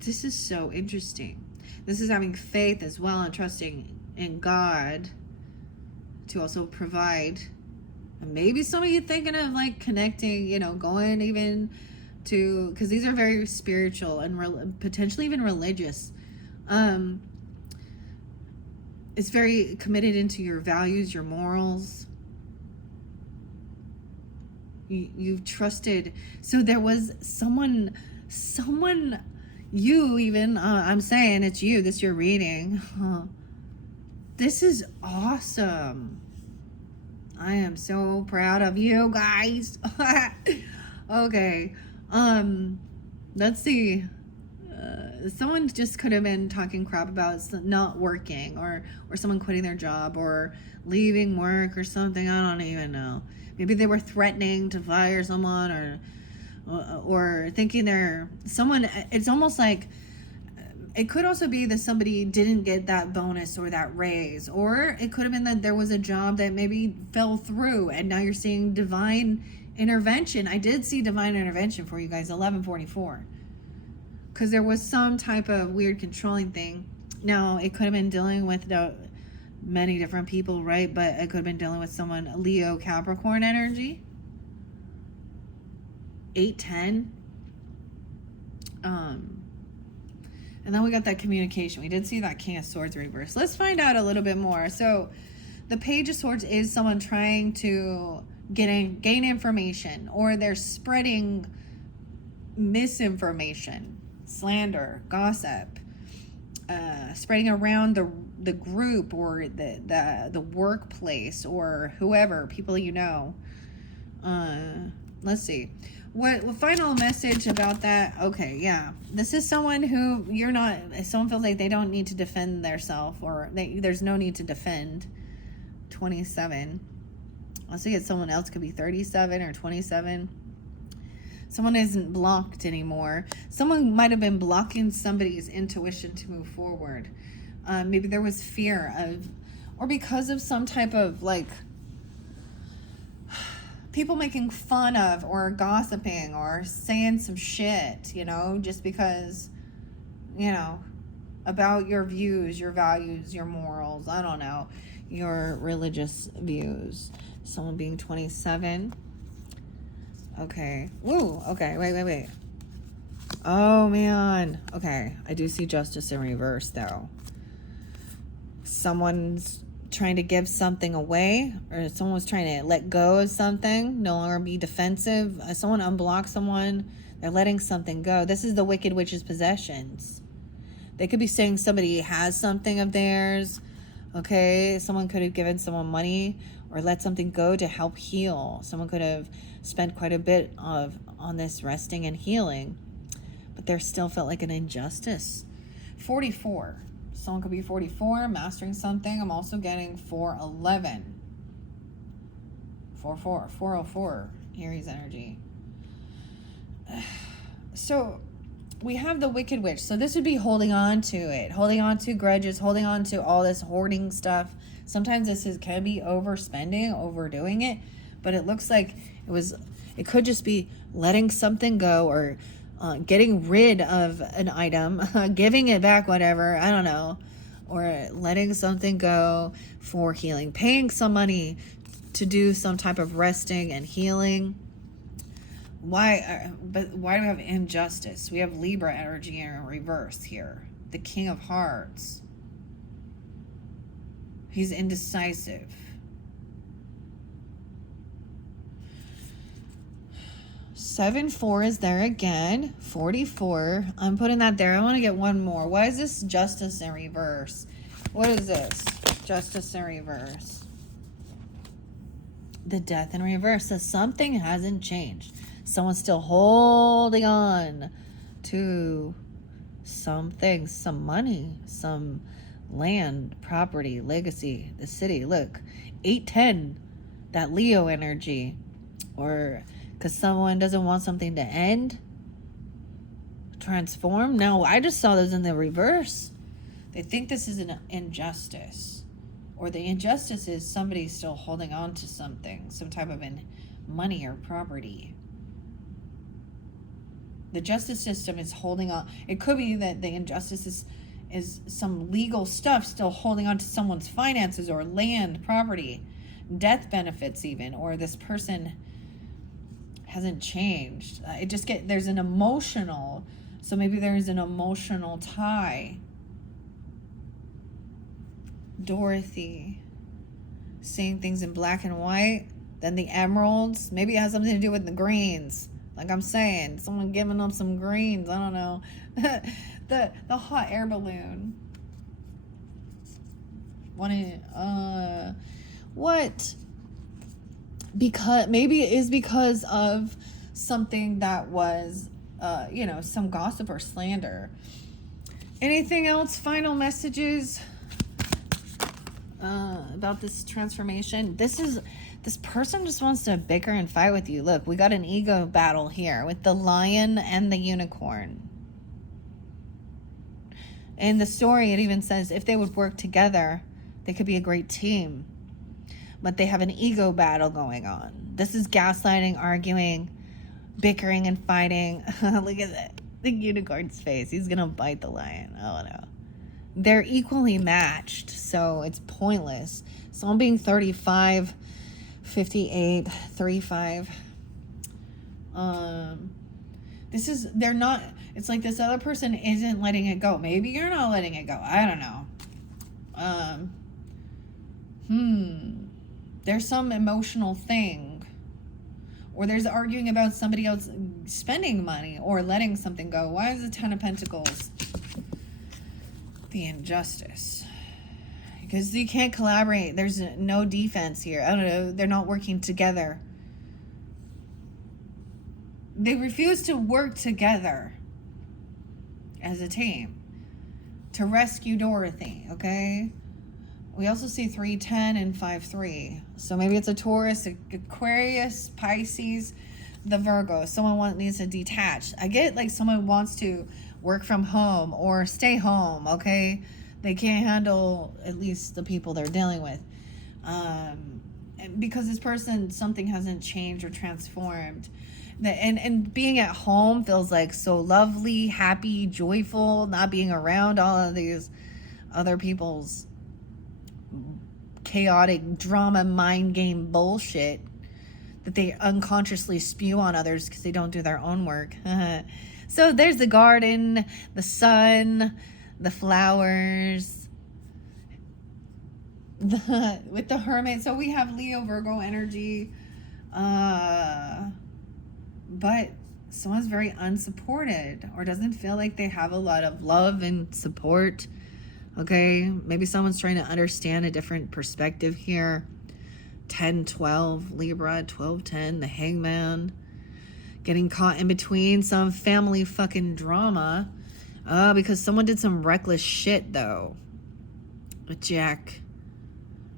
This is so interesting. This is having faith as well and trusting in God to also provide. And maybe some of you thinking of like connecting, you know, going even to, because these are very spiritual and potentially even religious. It's very committed into your values, your morals. You've trusted. So there was someone, you even, I'm saying it's you, this you're reading. This is awesome. I am so proud of you guys. Okay. Let's see. Someone just could have been talking crap about not working, or someone quitting their job or leaving work or something. I don't even know. Maybe they were threatening to fire someone, or thinking they're someone. It's almost like it could also be that somebody didn't get that bonus or that raise, or it could have been that there was a job that maybe fell through and now you're seeing divine intervention. I did see divine intervention for you guys, 1144, because there was some type of weird controlling thing. Now it could have been dealing with many different people, right? But it could have been dealing with someone Leo Capricorn energy. 810. And then we got that communication. We did see that King of Swords reverse. Let's find out a little bit more. So the Page of Swords is someone trying to gain information, or they're spreading misinformation, slander, gossip, spreading around the group or the workplace or whoever, people you know. Let's see. What final message about that? Okay, yeah. This is someone who someone feels like they don't need to defend themselves, or there's no need to defend. 27. Let's see if someone else could be 37 or 27. Someone isn't blocked anymore. Someone might have been blocking somebody's intuition to move forward. Maybe there was fear of, or because of some type of like people making fun of or gossiping or saying some shit, you know, just because, you know, about your views, your values, your morals, I don't know, your religious views. Someone being 27. Okay. Woo. Okay. Wait. Oh, man. Okay. I do see justice in reverse, though. Someone's trying to give something away, or someone was trying to let go of something, no longer be defensive. Someone unblocks someone. They're letting something go. This is the Wicked Witch's possessions. They could be saying somebody has something of theirs. Okay. Someone could have given someone money or let something go to help heal. Someone could have spent quite a bit on this resting and healing, but there still felt like an injustice. 44. Someone could be 44, mastering something. I'm also getting 411. 404, Aries energy. So we have the Wicked Witch. So this would be holding on to it, holding on to grudges, holding on to all this hoarding stuff. Sometimes can be overspending, overdoing it, but it looks like it could just be letting something go, or getting rid of an item, giving it back, whatever, I don't know, or letting something go for healing, paying some money to do some type of resting and healing. Why do we have injustice? We have Libra energy in reverse here. The King of Hearts. He's indecisive. 7-4 is there again. 44. I'm putting that there. I want to get one more. Why is this Justice in reverse? What is this? Justice in reverse. The Death in reverse. So something hasn't changed. Someone's still holding on to something, some money, some land, property, legacy, the city. Look, 810, that Leo energy. Or because someone doesn't want something to end, transform. No, I just saw this in the reverse. They think this is an injustice. Or the injustice is somebody still holding on to something, some type of money or property. The justice system is holding on. It could be that the injustice is some legal stuff still holding on to someone's finances or land, property, death benefits even, or this person hasn't changed. There's an emotional, so maybe there's an emotional tie. Dorothy, seeing things in black and white, then the emeralds, maybe it has something to do with the greens. Like I'm saying, someone giving up some greens. I don't know. the hot air balloon. What? Because maybe it is because of something that was, some gossip or slander. Anything else? Final messages about this transformation? This person just wants to bicker and fight with you. Look, we got an ego battle here with the lion and the unicorn. In the story, it even says if they would work together, they could be a great team. But they have an ego battle going on. This is gaslighting, arguing, bickering, and fighting. Look at that. The unicorn's face. He's going to bite the lion. Oh, no. They're equally matched, so it's pointless. Someone being 35... 58, 35. They're not, it's like this other person isn't letting it go. Maybe you're not letting it go. I don't know. There's some emotional thing. Or there's arguing about somebody else spending money or letting something go. Why is the Ten of Pentacles? The injustice. Because you can't collaborate. There's no defense here. I don't know. They're not working together. They refuse to work together as a team to rescue Dorothy, okay? We also see 310 and 5-3. So maybe it's a Taurus, Aquarius, Pisces, the Virgo. Someone needs to detach. I get like someone wants to work from home or stay home, okay? They can't handle at least the people they're dealing with. Because this person, something hasn't changed or transformed. And being at home feels like so lovely, happy, joyful, not being around all of these other people's chaotic drama, mind game bullshit that they unconsciously spew on others because they don't do their own work. So there's the garden, the sun, the flowers, with the Hermit. So we have Leo, Virgo energy, but someone's very unsupported or doesn't feel like they have a lot of love and support. Okay, maybe someone's trying to understand a different perspective here. 10-12 Libra, 12-10 the Hangman, getting caught in between some family fucking drama. Because someone did some reckless shit, though. A Jack.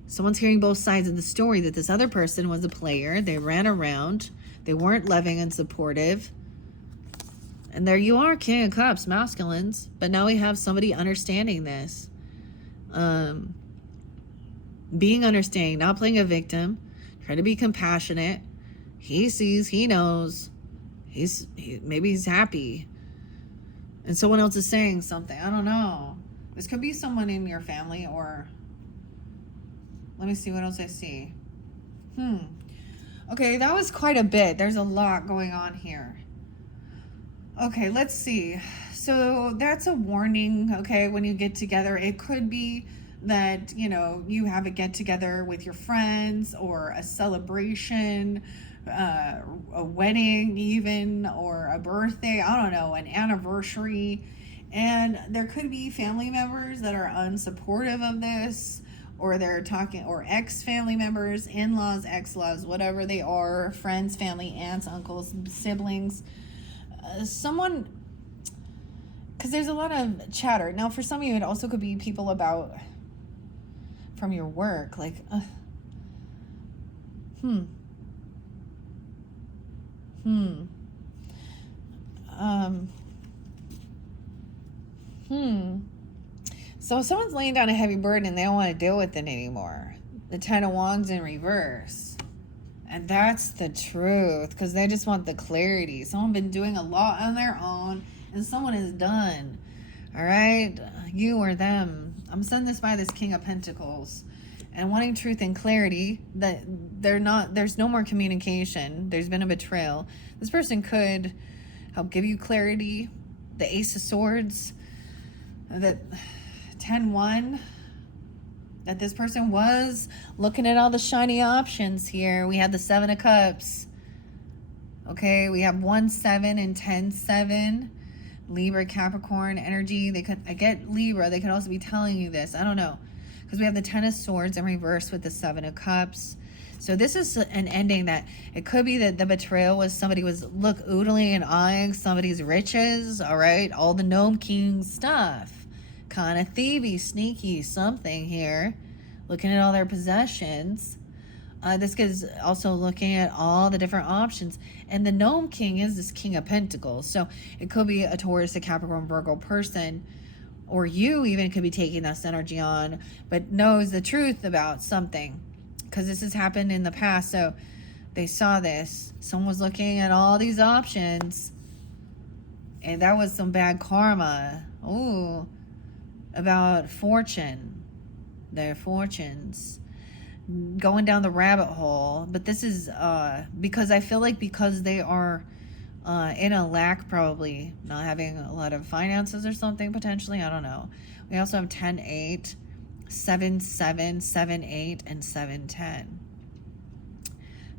Someone's hearing both sides of the story, that this other person was a player. They ran around. They weren't loving and supportive. And there you are, King of Cups, masculines. But now we have somebody understanding this. Being understanding, not playing a victim. Trying to be compassionate. He sees, he knows. Maybe he's happy. And someone else is saying something. I don't know. This could be someone in your family or... Let me see what else I see. Okay, that was quite a bit. There's a lot going on here. Okay, let's see. So that's a warning, okay, when you get together. It could be that, you have a get-together with your friends or a celebration, a wedding even, or a birthday, I don't know, an anniversary. And there could be family members that are unsupportive of this, or they're talking, or ex-family members, in-laws, ex-laws, whatever they are, friends, family, aunts, uncles, siblings, someone, because there's a lot of chatter. Now, for some of you, it also could be people from your work, like, So someone's laying down a heavy burden and they don't want to deal with it anymore. The Ten of Wands in reverse. And that's the truth, because they just want the clarity. Someone's been doing a lot on their own, and someone is done. All right? You or them. I'm sending this by this King of Pentacles. And wanting truth and clarity, that there's no more communication. There's been a betrayal. This person could help give you clarity. The Ace of Swords, that 10-1, that this person was looking at all the shiny options here. We had the 7 of Cups. Okay, we have 1-7 and 10-7. Libra, Capricorn energy. I get Libra. They could also be telling you this. I don't know. Because we have the 10 of Swords in reverse with the 7 of Cups. So this is an ending that it could be that the betrayal was somebody was oodling and eyeing somebody's riches. All right, all the Gnome King stuff. Kind of thievy, sneaky something here. Looking at all their possessions. This is also looking at all the different options. And the Gnome King is this King of Pentacles. So it could be a Taurus, a Capricorn, Virgo person. Or you even could be taking this energy on. But knows the truth about something. Because this has happened in the past. So they saw this. Someone was looking at all these options. And that was some bad karma. Ooh. About fortune, their fortunes, going down the rabbit hole. But this is because I feel like because they are in a lack, probably not having a lot of finances or something, potentially. I don't know. We also have 10-8, 7-7, 7-8, and 7-10.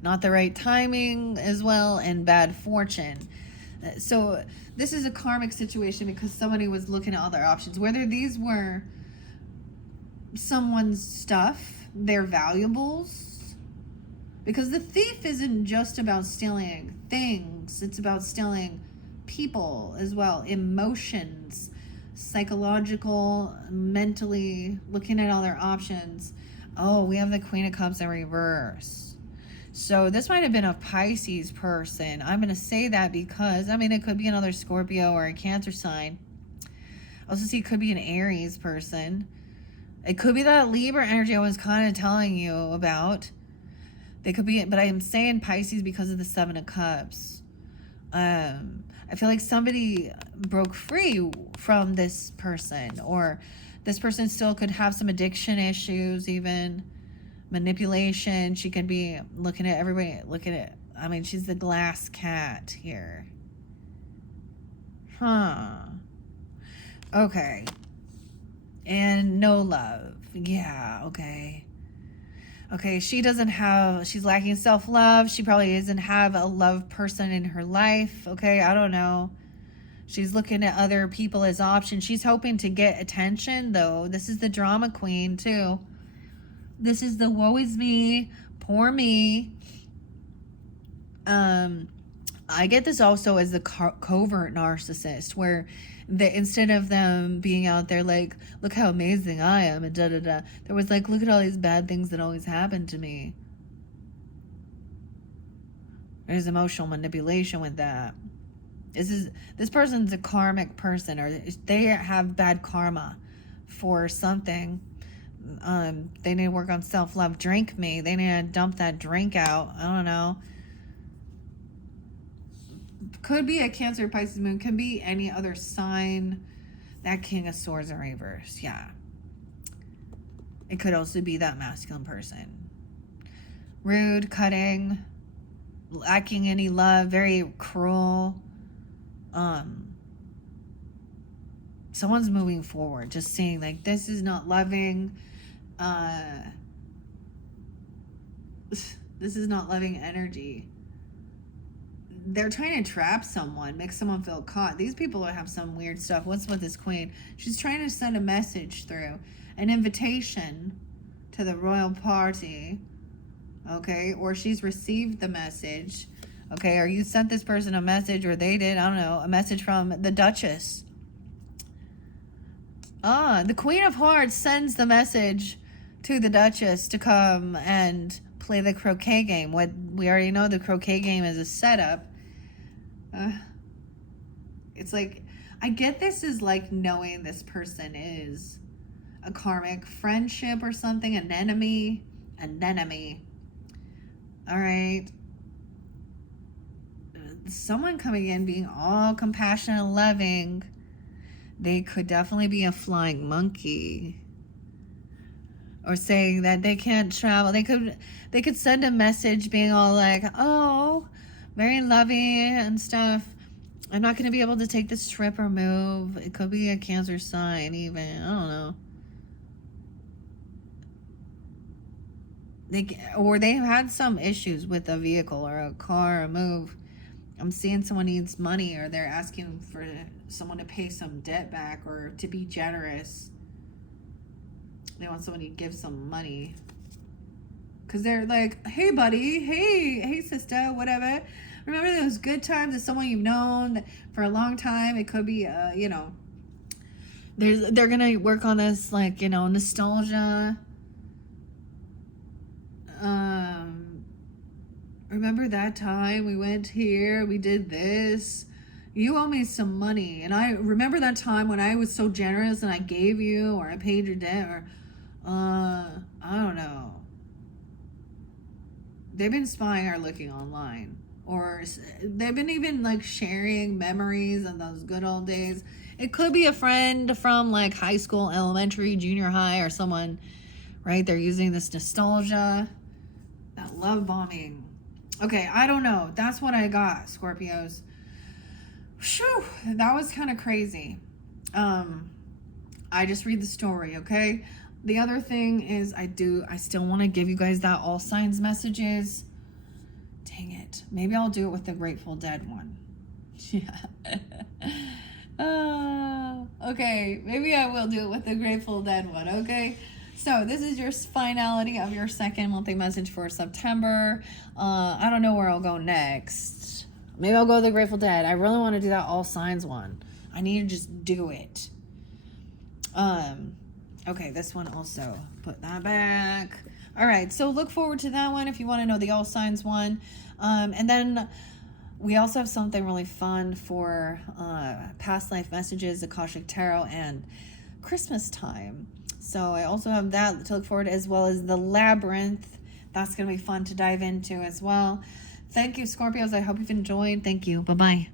Not the right timing as well, and bad fortune. So this is a karmic situation because somebody was looking at all their options. Whether these were someone's stuff, their valuables. Because the thief isn't just about stealing things. It's about stealing people as well. Emotions, psychological, mentally, looking at all their options. Oh, we have the Queen of Cups in reverse. So this might have been a Pisces person. I'm going to say that because, I mean, it could be another Scorpio or a Cancer sign. Also see it could be an Aries person. It could be that Libra energy I was kind of telling you about. They could be, but I am saying Pisces because of the 7 of Cups. I feel like somebody broke free from this person, or this person still could have some addiction issues, even manipulation. She could be looking at everybody. Look at it. I mean, she's the glass cat here. Okay. And no love. Yeah, okay. Okay, she's lacking self-love. She probably doesn't have a love person in her life. Okay, I don't know. She's looking at other people as options. She's hoping to get attention, though. This is the drama queen, too. This is the woe is me, poor me. I get this also as the covert narcissist, where instead of them being out there like, look how amazing I am, and da-da-da, there was like, look at all these bad things that always happen to me. There's emotional manipulation with that. This person's a karmic person, or they have bad karma for something. They need to work on self-love. Drink me. They need to dump that drink out. I don't know. Could be a Cancer, Pisces moon. Could be any other sign. That King of Swords in reverse. Yeah. It could also be that masculine person. Rude, cutting, lacking any love, very cruel. Someone's moving forward, just seeing like this is not loving. This is not loving energy. They're trying to trap someone, make someone feel caught. These people have some weird stuff. What's with this queen? She's trying to send a message through, an invitation to the royal party, okay? Or she's received the message, okay? Or you sent this person a message, or they did, I don't know, a message from the Duchess. The Queen of Hearts sends the message to the Duchess to come and play the croquet game. What we already know, the croquet game is a setup. It's like, I get this is like knowing this person is a karmic friendship or something, an enemy. All right. Someone coming in being all compassionate and loving. They could definitely be a flying monkey. Or saying that they can't travel. They could send a message being all like, oh, very loving and stuff. I'm not going to be able to take this trip or move. It could be a Cancer sign even. I don't know. They've had some issues with a vehicle or a car or a move. I'm seeing someone needs money, or they're asking for someone to pay some debt back or to be generous. They want someone to give some money. Because they're like, hey, buddy. Hey, sister, whatever. Remember those good times with someone you've known for a long time? It could be, they're going to work on this, like, nostalgia. Remember that time we went here, we did this. You owe me some money. And I remember that time when I was so generous and I gave you, or I paid your debt, or I don't know. They've been spying or looking online, or they've been even like sharing memories of those good old days. It could be a friend from like high school, elementary, junior high, or someone, right? They're using this nostalgia, that love bombing. Okay, I don't know. That's what I got, Scorpios. Whew, that was kind of crazy. I just read the story, okay? The other thing is I still want to give you guys that all signs messages. Dang it. Maybe I'll do it with the Grateful Dead one. Yeah. Okay, maybe I will do it with the Grateful Dead one, okay? So this is your finality of your second monthly message for September. I don't know where I'll go next. Maybe I'll go to the Grateful Dead. I really want to do that all signs one. I need to just do it. Okay, this one also. Put that back. All right, so look forward to that one if you want to know the all signs one. And then we also have something really fun for past life messages, Akashic Tarot, and Christmas time. So I also have that to look forward to, as well as the Labyrinth. That's going to be fun to dive into as well. Thank you, Scorpios. I hope you've enjoyed. Thank you. Bye-bye.